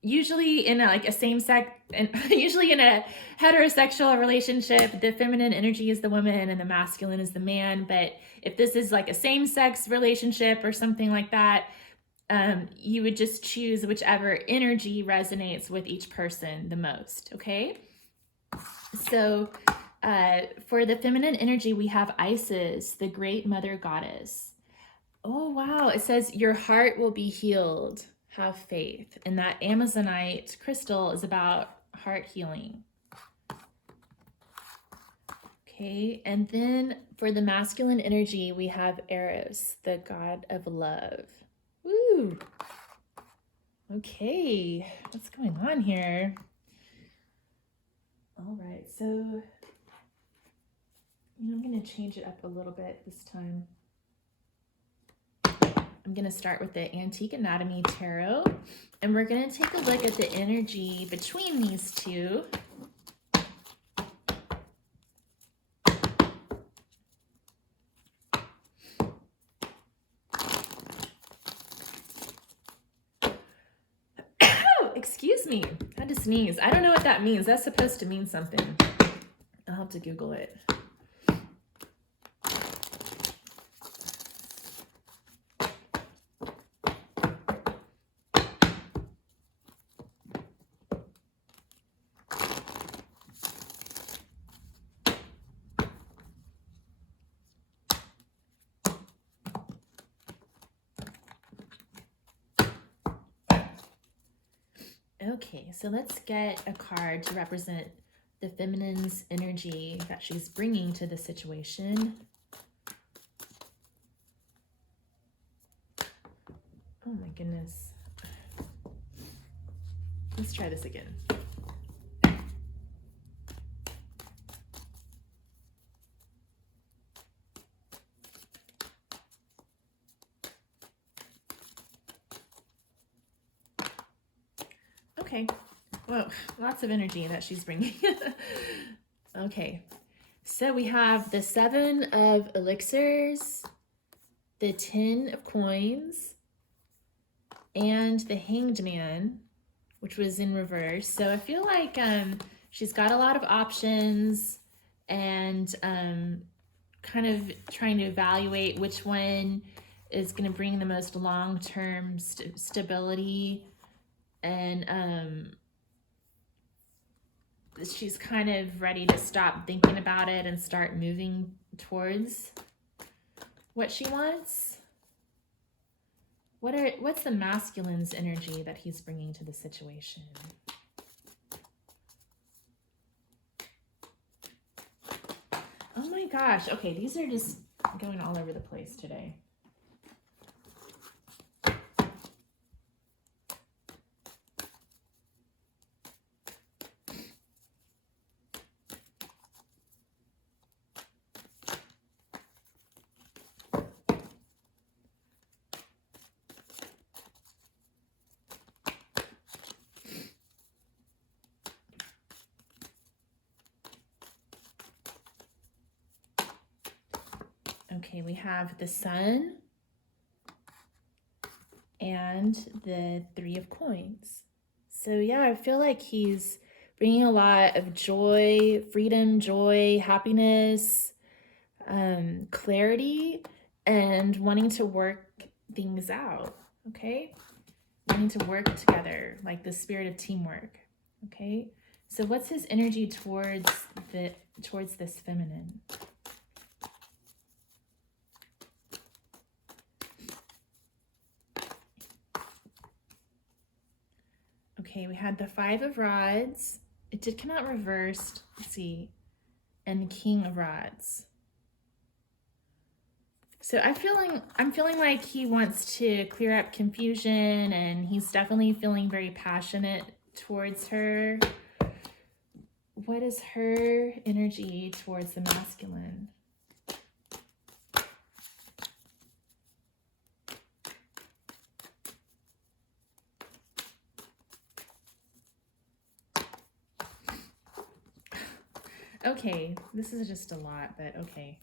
usually in a same-sex, and usually in a heterosexual relationship, the feminine energy is the woman and the masculine is the man. But if this is like a same-sex relationship or something like that, you would just choose whichever energy resonates with each person the most, okay? So for the feminine energy, we have Isis, the great mother goddess. Oh, wow. It says, your heart will be healed. Have faith. And that Amazonite crystal is about heart healing. Okay, and then for the masculine energy, we have Eros, the god of love. Woo! Okay, what's going on here? All right, so I'm going to change it up a little bit this time. I'm going to start with the Antique Anatomy Tarot, and we're going to take a look at the energy between these two. Excuse me, I had to sneeze. I don't know what that means. That's supposed to mean something. I'll have to Google it. Okay, so let's get a card to represent the feminine's energy that she's bringing to the situation. Oh my goodness. Let's try this again. Okay. Whoa, lots of energy that she's bringing. Okay. So we have the 7 of elixirs, the 10 of coins, and the Hanged Man, which was in reverse. So I feel like she's got a lot of options and kind of trying to evaluate which one is going to bring the most long-term stability. And she's kind of ready to stop thinking about it and start moving towards what she wants. What's the masculine's energy that he's bringing to the situation? Oh my gosh. Okay, these are just going all over the place today. Okay, we have the Sun and the 3 of coins. So yeah, I feel like he's bringing a lot of joy, freedom, joy, happiness, clarity, and wanting to work things out, okay? Wanting to work together, like the spirit of teamwork, okay? So what's his energy towards this feminine? Okay, we had the 5 of rods. It did come out reversed. Let's see. And the King of rods. So I'm feeling like he wants to clear up confusion, and he's definitely feeling very passionate towards her. What is her energy towards the masculine? Okay, this is just a lot, but okay.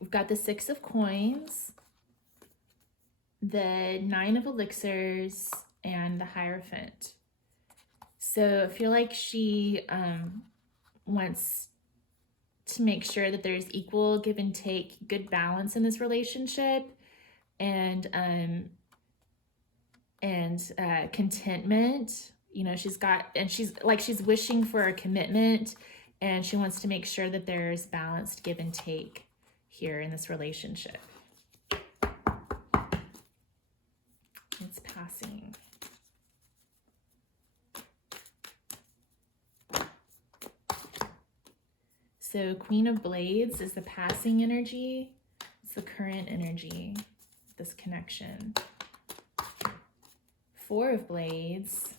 We've got the 6 of coins, the 9 of elixirs, and the Hierophant. So I feel like she wants to make sure that there's equal give and take, good balance in this relationship, and contentment. You know, she's wishing for a commitment, and she wants to make sure that there's balanced give and take here in this relationship. It's passing. So Queen of Blades is the passing energy. It's the current energy, this connection. 4 of Blades.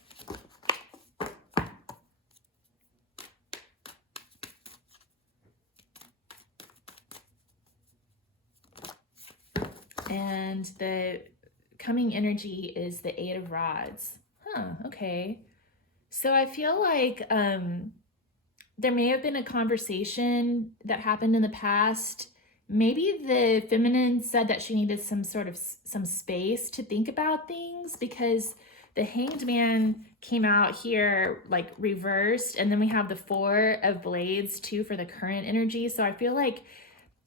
And the coming energy is the 8 of rods. Okay. So I feel like there may have been a conversation that happened in the past. Maybe the feminine said that she needed some space to think about things, because the Hanged Man came out here like reversed, and then we have the 4 of Blades too for the current energy. So I feel like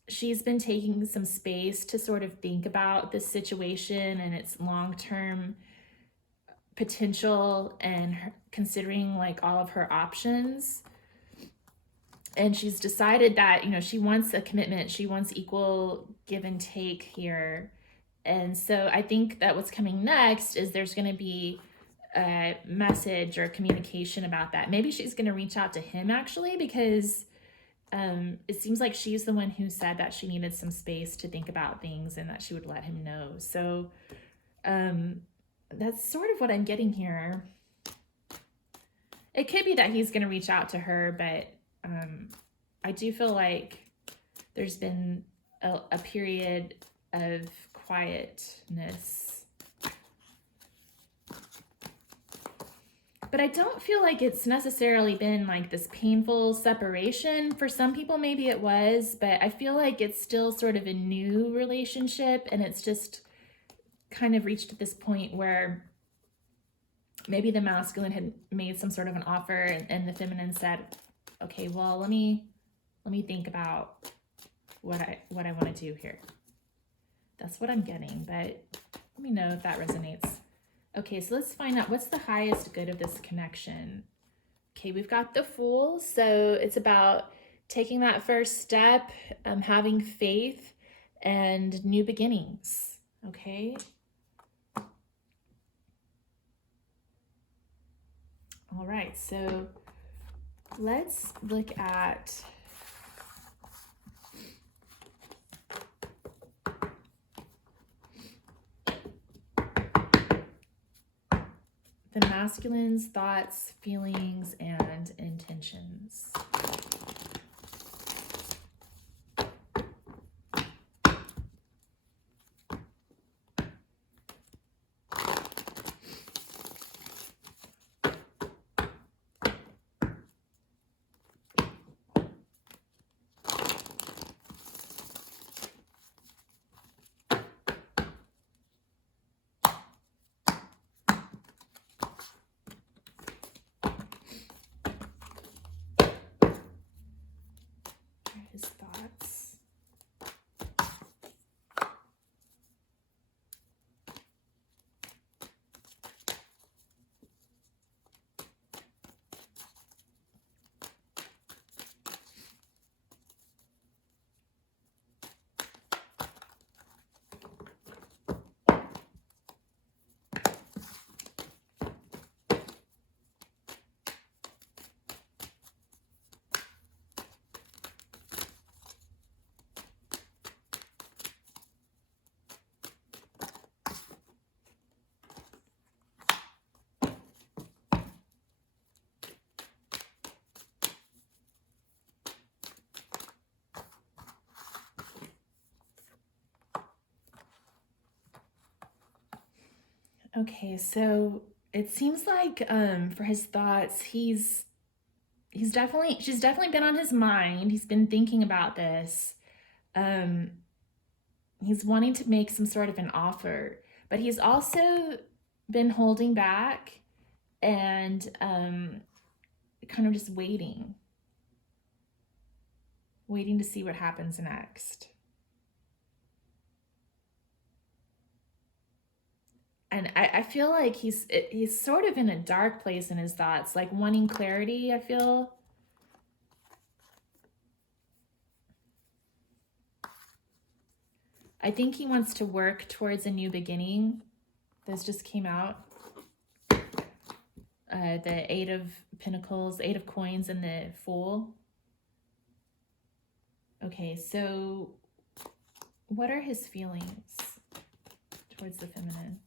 she's been taking some space to sort of think about this situation and its long-term potential, and considering like all of her options. And she's decided that, you know, she wants a commitment. She wants equal give and take here. And so I think that what's coming next is there's going to be a message or communication about that. Maybe she's going to reach out to him actually, because it seems like she's the one who said that she needed some space to think about things and that she would let him know. So that's sort of what I'm getting here. It could be that he's going to reach out to her, but I do feel like there's been a period of quietness. But I don't feel like it's necessarily been like this painful separation. For some people, maybe it was, but I feel like it's still sort of a new relationship, and it's just kind of reached this point where maybe the masculine had made some sort of an offer, and the feminine said, okay, well, let me think about what I want to do here. That's what I'm getting, but let me know if that resonates. Okay, so let's find out what's the highest good of this connection. Okay, we've got the Fool. So it's about taking that first step, having faith, and new beginnings. Okay. All right, so let's look at the masculine's thoughts, feelings, and intentions. His thoughts. Okay, so it seems like for his thoughts, she's definitely been on his mind. He's been thinking about this. He's wanting to make some sort of an offer, but he's also been holding back and kind of just waiting to see what happens next. And I feel like he's sort of in a dark place in his thoughts, like wanting clarity, I feel. I think he wants to work towards a new beginning. This just came out. The Eight of Pentacles, Eight of Coins, and the Fool. Okay, so what are his feelings towards the feminine?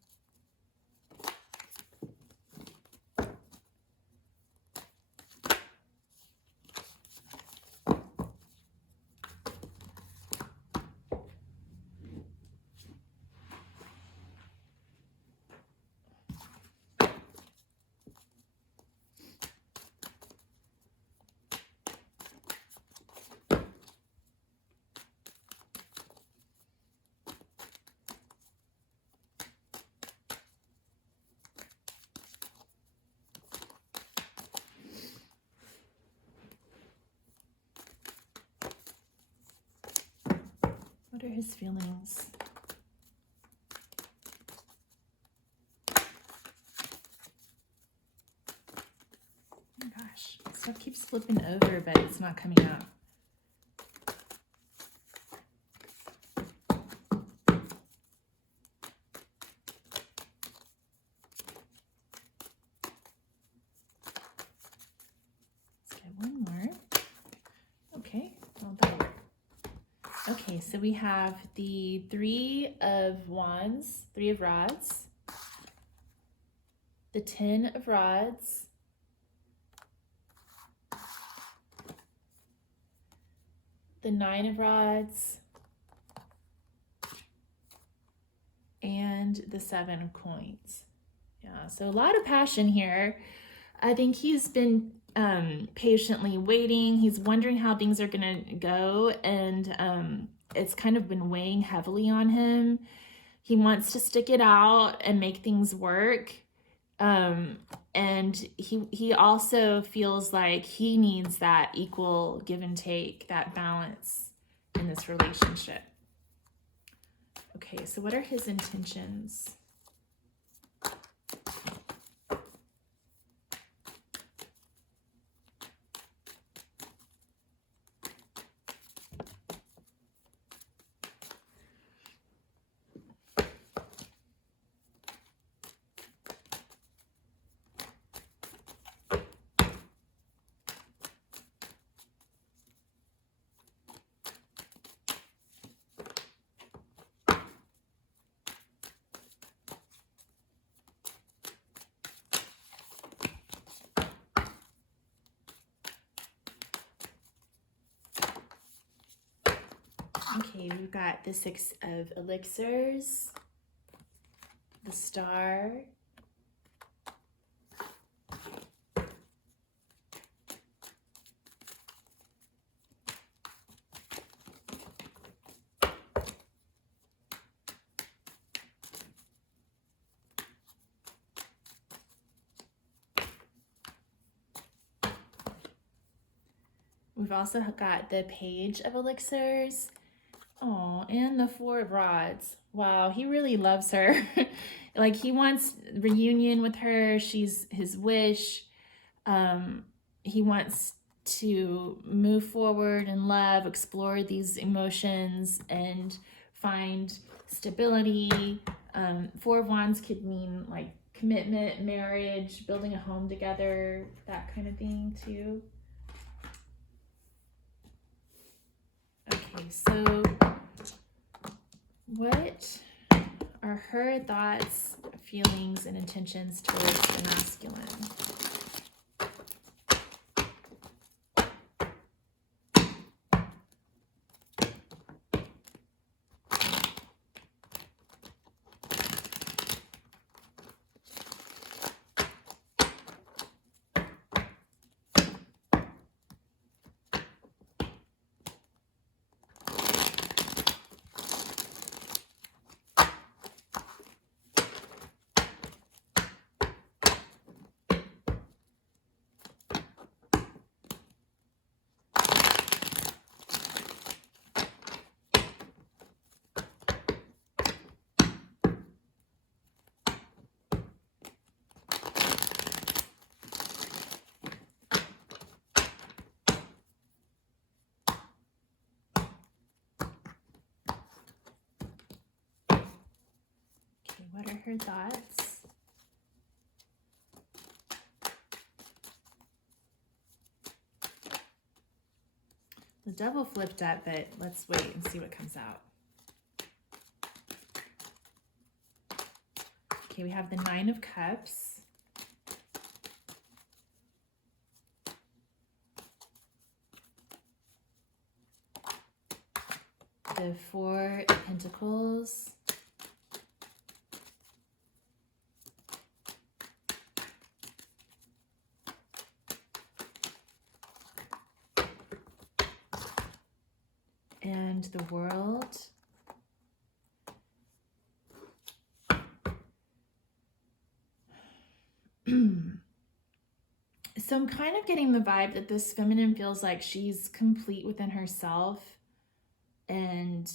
What are his feelings? Oh my gosh, stuff keeps flipping over, but it's not coming out. Let's get one more. Okay. Okay, so we have the Three of Wands, Three of Rods, the 10 of Rods, the 9 of Rods, and the 7 of Coins. Yeah, so a lot of passion here. I think he's been patiently waiting. He's wondering how things are gonna go, and it's kind of been weighing heavily on him. He wants to stick it out and make things work. And he also feels like he needs that equal give and take, that balance in this relationship. Okay, so what are his intentions? Okay, we've got the 6 of Elixirs, the Star, we've also got the Page of Elixirs. Oh, and the 4 of Rods. Wow, he really loves her. Like, he wants reunion with her. She's his wish. He wants to move forward in love, explore these emotions, and find stability. 4 of Wands could mean like commitment, marriage, building a home together, that kind of thing too. Okay, so what are her thoughts, feelings, and intentions towards the masculine? What are her thoughts? The Devil flipped up, but let's wait and see what comes out. Okay, we have the 9 of Cups. The 4 of Pentacles. And the World. So I'm kind of getting the vibe that this feminine feels like she's complete within herself and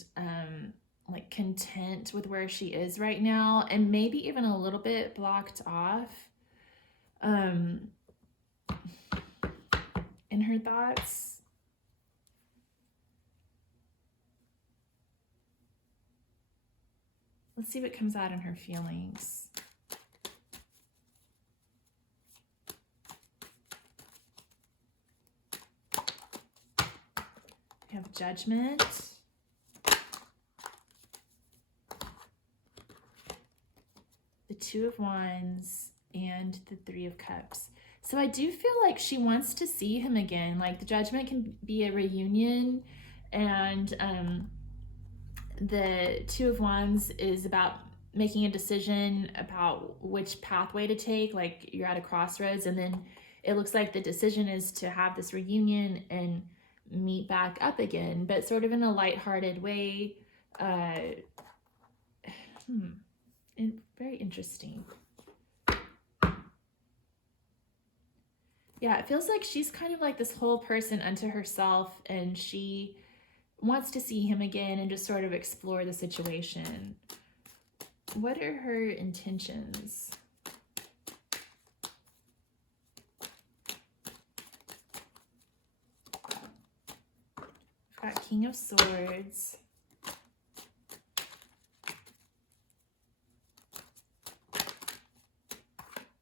like content with where she is right now, and maybe even a little bit blocked off in her thoughts. Let's see what comes out in her feelings. We have Judgment. Two of Wands, and the Three of Cups. So I do feel like she wants to see him again. Like the Judgment can be a reunion, and the Two of Wands is about making a decision about which pathway to take. Like you're at a crossroads, and then it looks like the decision is to have this reunion and meet back up again, but sort of in a lighthearted way. Very interesting. Yeah, it feels like she's kind of like this whole person unto herself, and she wants to see him again and just sort of explore the situation. What are her intentions? I've got King of Swords.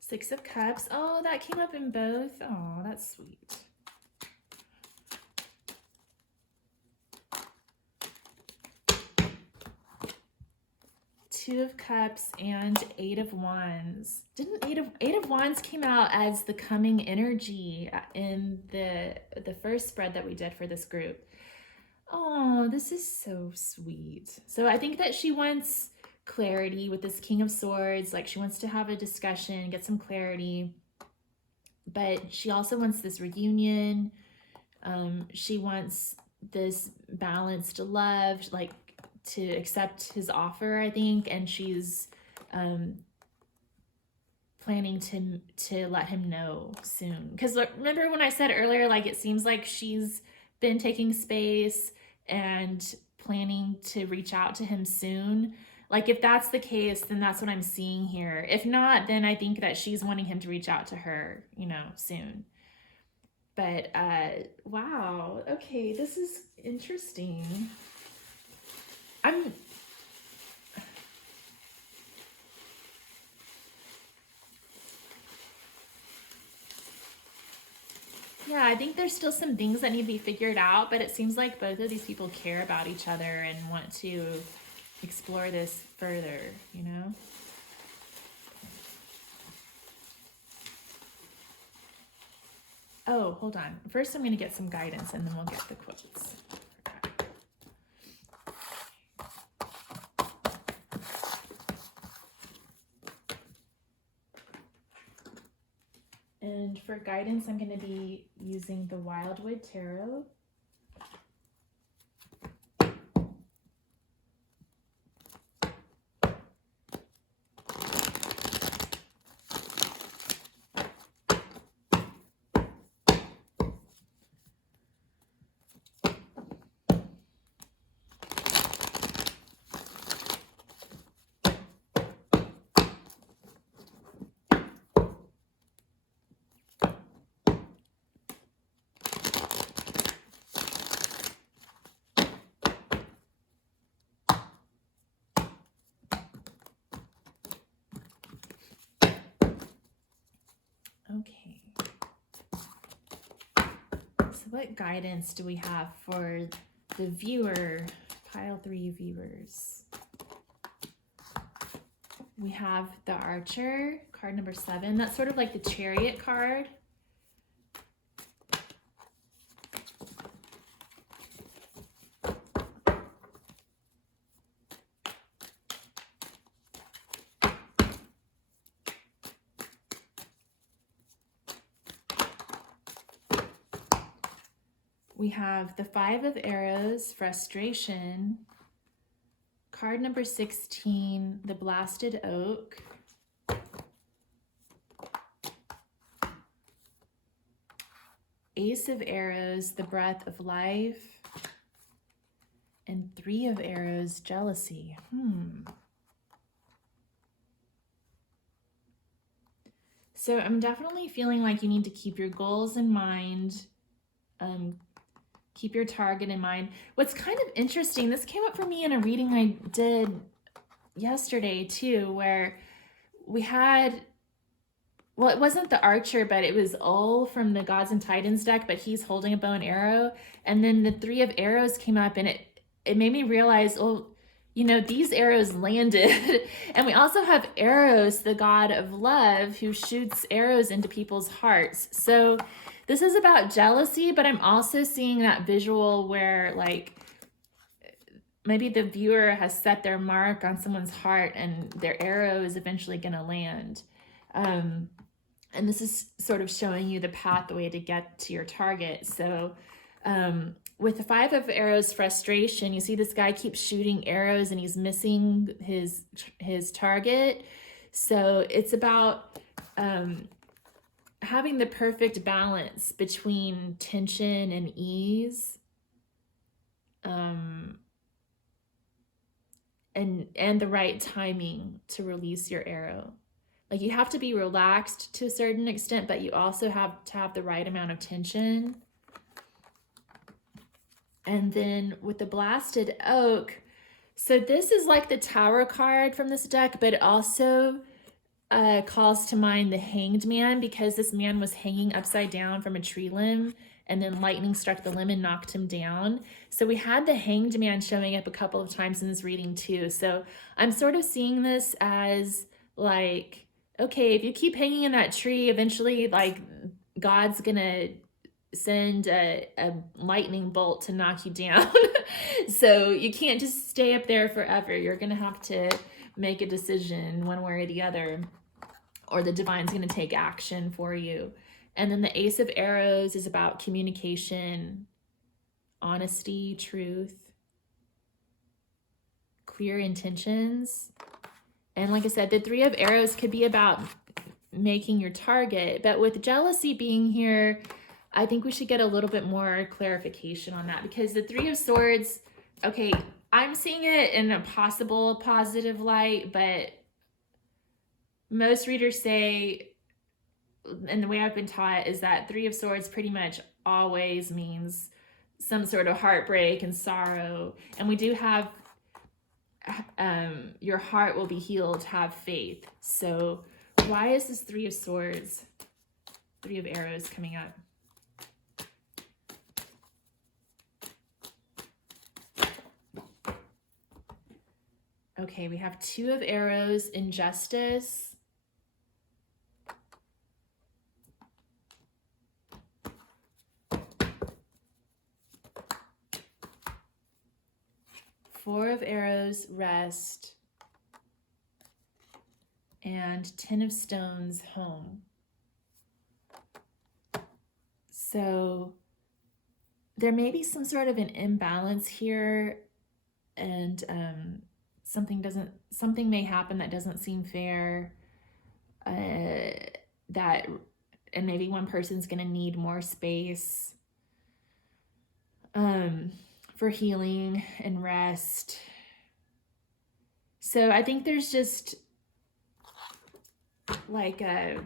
Six of Cups. Oh, that came up in both. Oh, that's sweet. Two of Cups and Eight of Wands. Didn't Eight of Wands came out as the coming energy in the first spread that we did for this group. Oh, this is so sweet. So I think that she wants clarity with this King of Swords. Like she wants to have a discussion, get some clarity, but she also wants this reunion. She wants this balanced love, like to accept his offer, I think, and she's planning to let him know soon. Because remember when I said earlier, like it seems like she's been taking space and planning to reach out to him soon. Like if that's the case, then that's what I'm seeing here. If not, then I think that she's wanting him to reach out to her, you know, soon. But wow, okay, this is interesting. Yeah, I think there's still some things that need to be figured out, but it seems like both of these people care about each other and want to explore this further, you know? Oh, hold on. First, I'm going to get some guidance and then we'll get the quotes. And for guidance, I'm going to be using the Wildwood Tarot. Okay. So what guidance do we have for the viewer, pile 3 viewers? We have the Archer, card number 7. That's sort of like the Chariot card. We have the 5 of Arrows, Frustration. Card number 16, the Blasted Oak. Ace of Arrows, the Breath of Life. And 3 of Arrows, Jealousy. So I'm definitely feeling like you need to keep your goals in mind. Keep your target in mind. What's kind of interesting, this came up for me in a reading I did yesterday too, where we had, well, it wasn't the Archer, but it was Ol from the Gods and Titans deck, but he's holding a bow and arrow. And then the 3 of Arrows came up, and it made me realize, oh, these arrows landed. And we also have Eros, the god of love, who shoots arrows into people's hearts. So this is about jealousy, but I'm also seeing that visual where like maybe the viewer has set their mark on someone's heart and their arrow is eventually going to land. And this is sort of showing you the pathway to get to your target. So with the 5 of arrows, frustration, you see this guy keeps shooting arrows and he's missing his target. So it's about having the perfect balance between tension and ease, and the right timing to release your arrow. Like you have to be relaxed to a certain extent, but you also have to have the right amount of tension. And then with the blasted oak, so this is like the Tower card from this deck, but it also calls to mind the Hanged Man, because this man was hanging upside down from a tree limb and then lightning struck the limb and knocked him down. So we had the Hanged Man showing up a couple of times in this reading too. So I'm sort of seeing this as like, okay, if you keep hanging in that tree, eventually like God's gonna send a lightning bolt to knock you down. So you can't just stay up there forever. You're gonna have to make a decision one way or the other, or the divine's gonna take action for you. And then the Ace of Arrows is about communication, honesty, truth, clear intentions. And like I said, the 3 of Arrows could be about making your target, but with jealousy being here, I think we should get a little bit more clarification on that, because the 3 of Swords, okay, I'm seeing it in a possible positive light, but most readers say, and the way I've been taught is that 3 of Swords pretty much always means some sort of heartbreak and sorrow. And we do have your heart will be healed, have faith. So why is this 3 of Swords, 3 of Arrows coming up? Okay, we have 2 of Arrows, injustice. Four of Arrows, rest. And 10 of Stones, home. So there may be some sort of an imbalance here, and something may happen that doesn't seem fair, and maybe one person's going to need more space for healing and rest. So I think there's just like a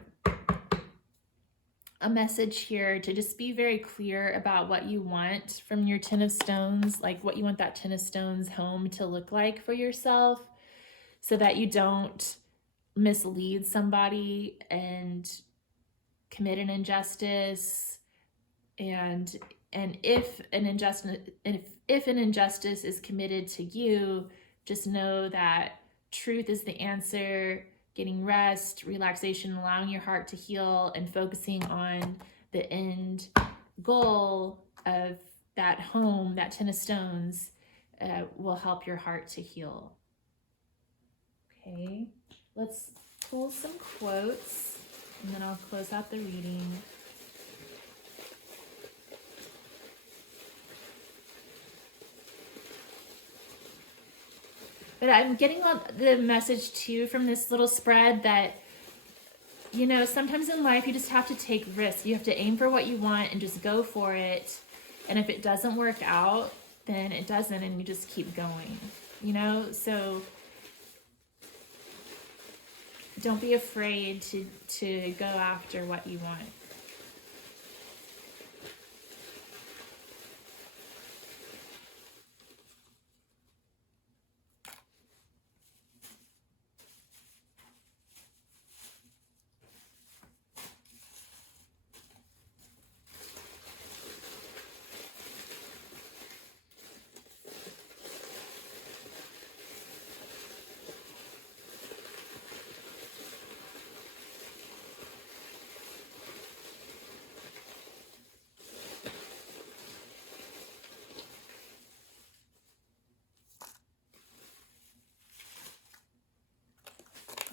message here to just be very clear about what you want from your 10 of Stones, like what you want that 10 of Stones home to look like for yourself, so that you don't mislead somebody and commit an injustice. And if an injustice is committed to you, just know that truth is the answer. Getting rest, relaxation, allowing your heart to heal, and focusing on the end goal of that home, that 10 of Stones, will help your heart to heal. Okay, let's pull some quotes, and then I'll close out the reading. But I'm getting the message too from this little spread that, sometimes in life you just have to take risks. You have to aim for what you want and just go for it. And if it doesn't work out, then it doesn't, and you just keep going, So don't be afraid to go after what you want.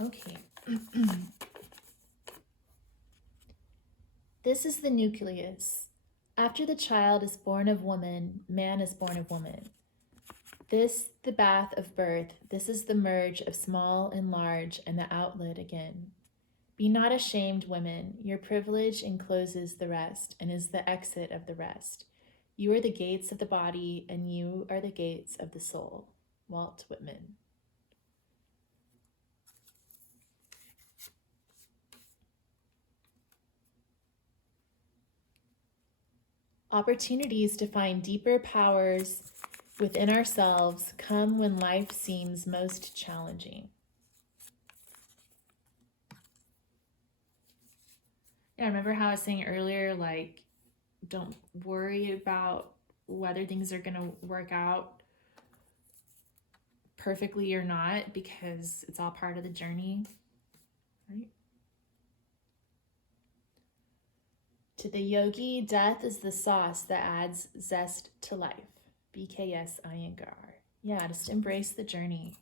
Okay. This is the nucleus. After the child is born of woman, man is born of woman. This, the bath of birth, this is the merge of small and large and the outlet again. Be not ashamed, women. Your privilege encloses the rest and is the exit of the rest. You are the gates of the body and you are the gates of the soul. Walt Whitman. Opportunities to find deeper powers within ourselves come when life seems most challenging. Yeah, remember how I was saying earlier, like, don't worry about whether things are going to work out perfectly or not, because it's all part of the journey, right? To the yogi, death is the sauce that adds zest to life. BKS Iyengar. Yeah, just embrace the journey.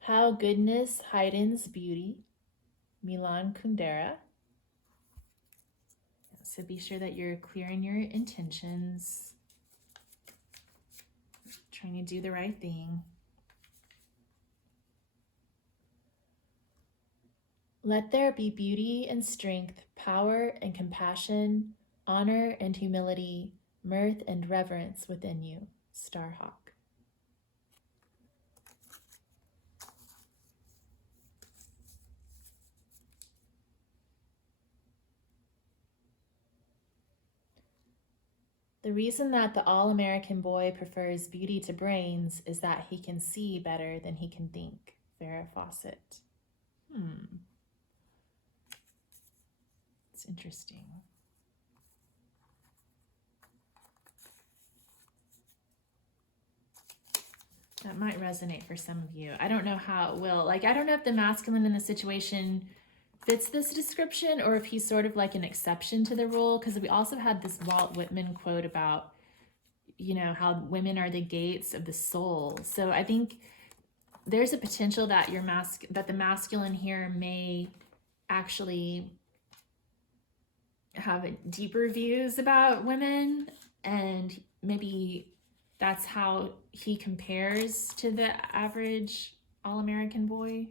How goodness heightens beauty. Milan Kundera. So be sure that you're clearing your intentions, trying to do the right thing. Let there be beauty and strength, power and compassion, honor and humility, mirth and reverence within you. Starhawk. The reason that the all-American boy prefers beauty to brains is that he can see better than he can think. Farrah Fawcett. It's interesting. That might resonate for some of you. I don't know how it will. Like, I don't know if the masculine in the situation fits this description or if he's sort of like an exception to the rule, because we also had this Walt Whitman quote about, you know, how women are the gates of the soul. So I think there's a potential that that the masculine here may actually have deeper views about women, and maybe that's how he compares to the average all-American boy.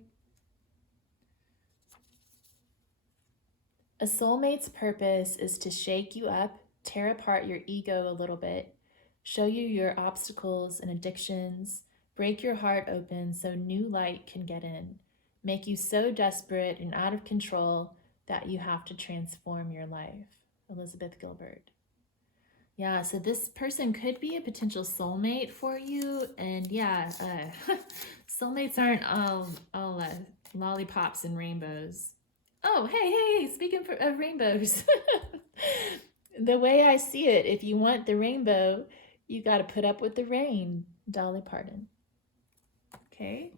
A soulmate's purpose is to shake you up, tear apart your ego a little bit, show you your obstacles and addictions, break your heart open so new light can get in, make you so desperate and out of control that you have to transform your life. Elizabeth Gilbert. Yeah, so this person could be a potential soulmate for you. And yeah, soulmates aren't all lollipops and rainbows. Oh, hey, speaking of rainbows. The way I see it, if you want the rainbow, you got to put up with the rain. Dolly Parton. Okay.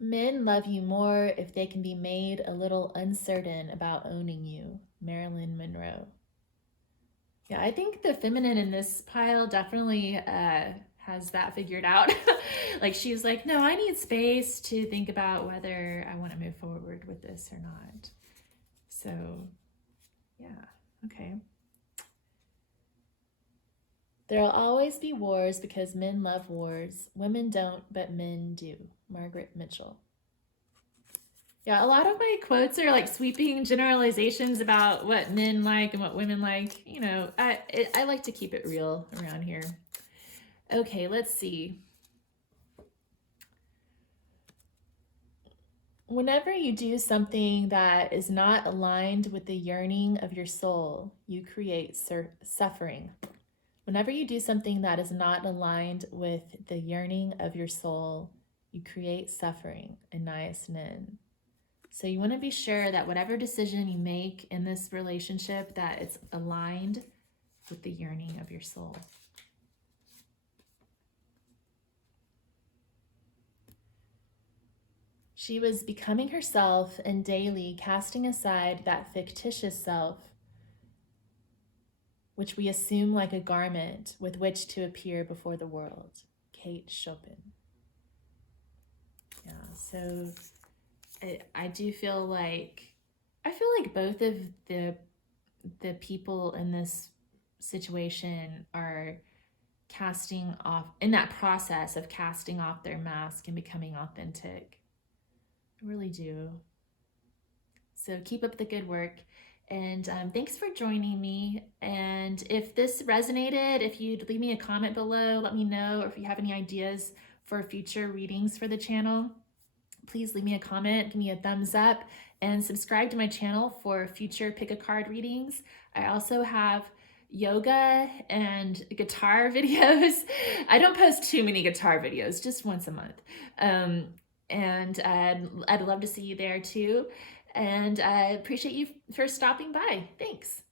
Men love you more if they can be made a little uncertain about owning you. Marilyn Monroe. Yeah, I think the feminine in this pile definitely has that figured out. Like, she's like, no, I need space to think about whether I want to move forward with this or not. So, yeah, okay. There'll always be wars because men love wars. Women don't, but men do. Margaret Mitchell. Yeah, a lot of my quotes are like sweeping generalizations about what men like and what women like. You know, I like to keep it real around here. Okay, let's see. Whenever you do something that is not aligned with the yearning of your soul, you create suffering. Whenever you do something that is not aligned with the yearning of your soul, you create suffering. Anais Nin. So you want to be sure that whatever decision you make in this relationship, that it's aligned with the yearning of your soul. She was becoming herself and daily casting aside that fictitious self, which we assume like a garment with which to appear before the world. Kate Chopin. Yeah, so I do feel like, both of the people in this situation are casting off, in that process of casting off their mask and becoming authentic. I really do. So keep up the good work. And thanks for joining me. And if this resonated, if you'd leave me a comment below, let me know. Or if you have any ideas for future readings for the channel, please leave me a comment, give me a thumbs up, and subscribe to my channel for future pick a card readings. I also have yoga and guitar videos. I don't post too many guitar videos, just once a month. And I'd love to see you there too. And I appreciate you for stopping by. Thanks.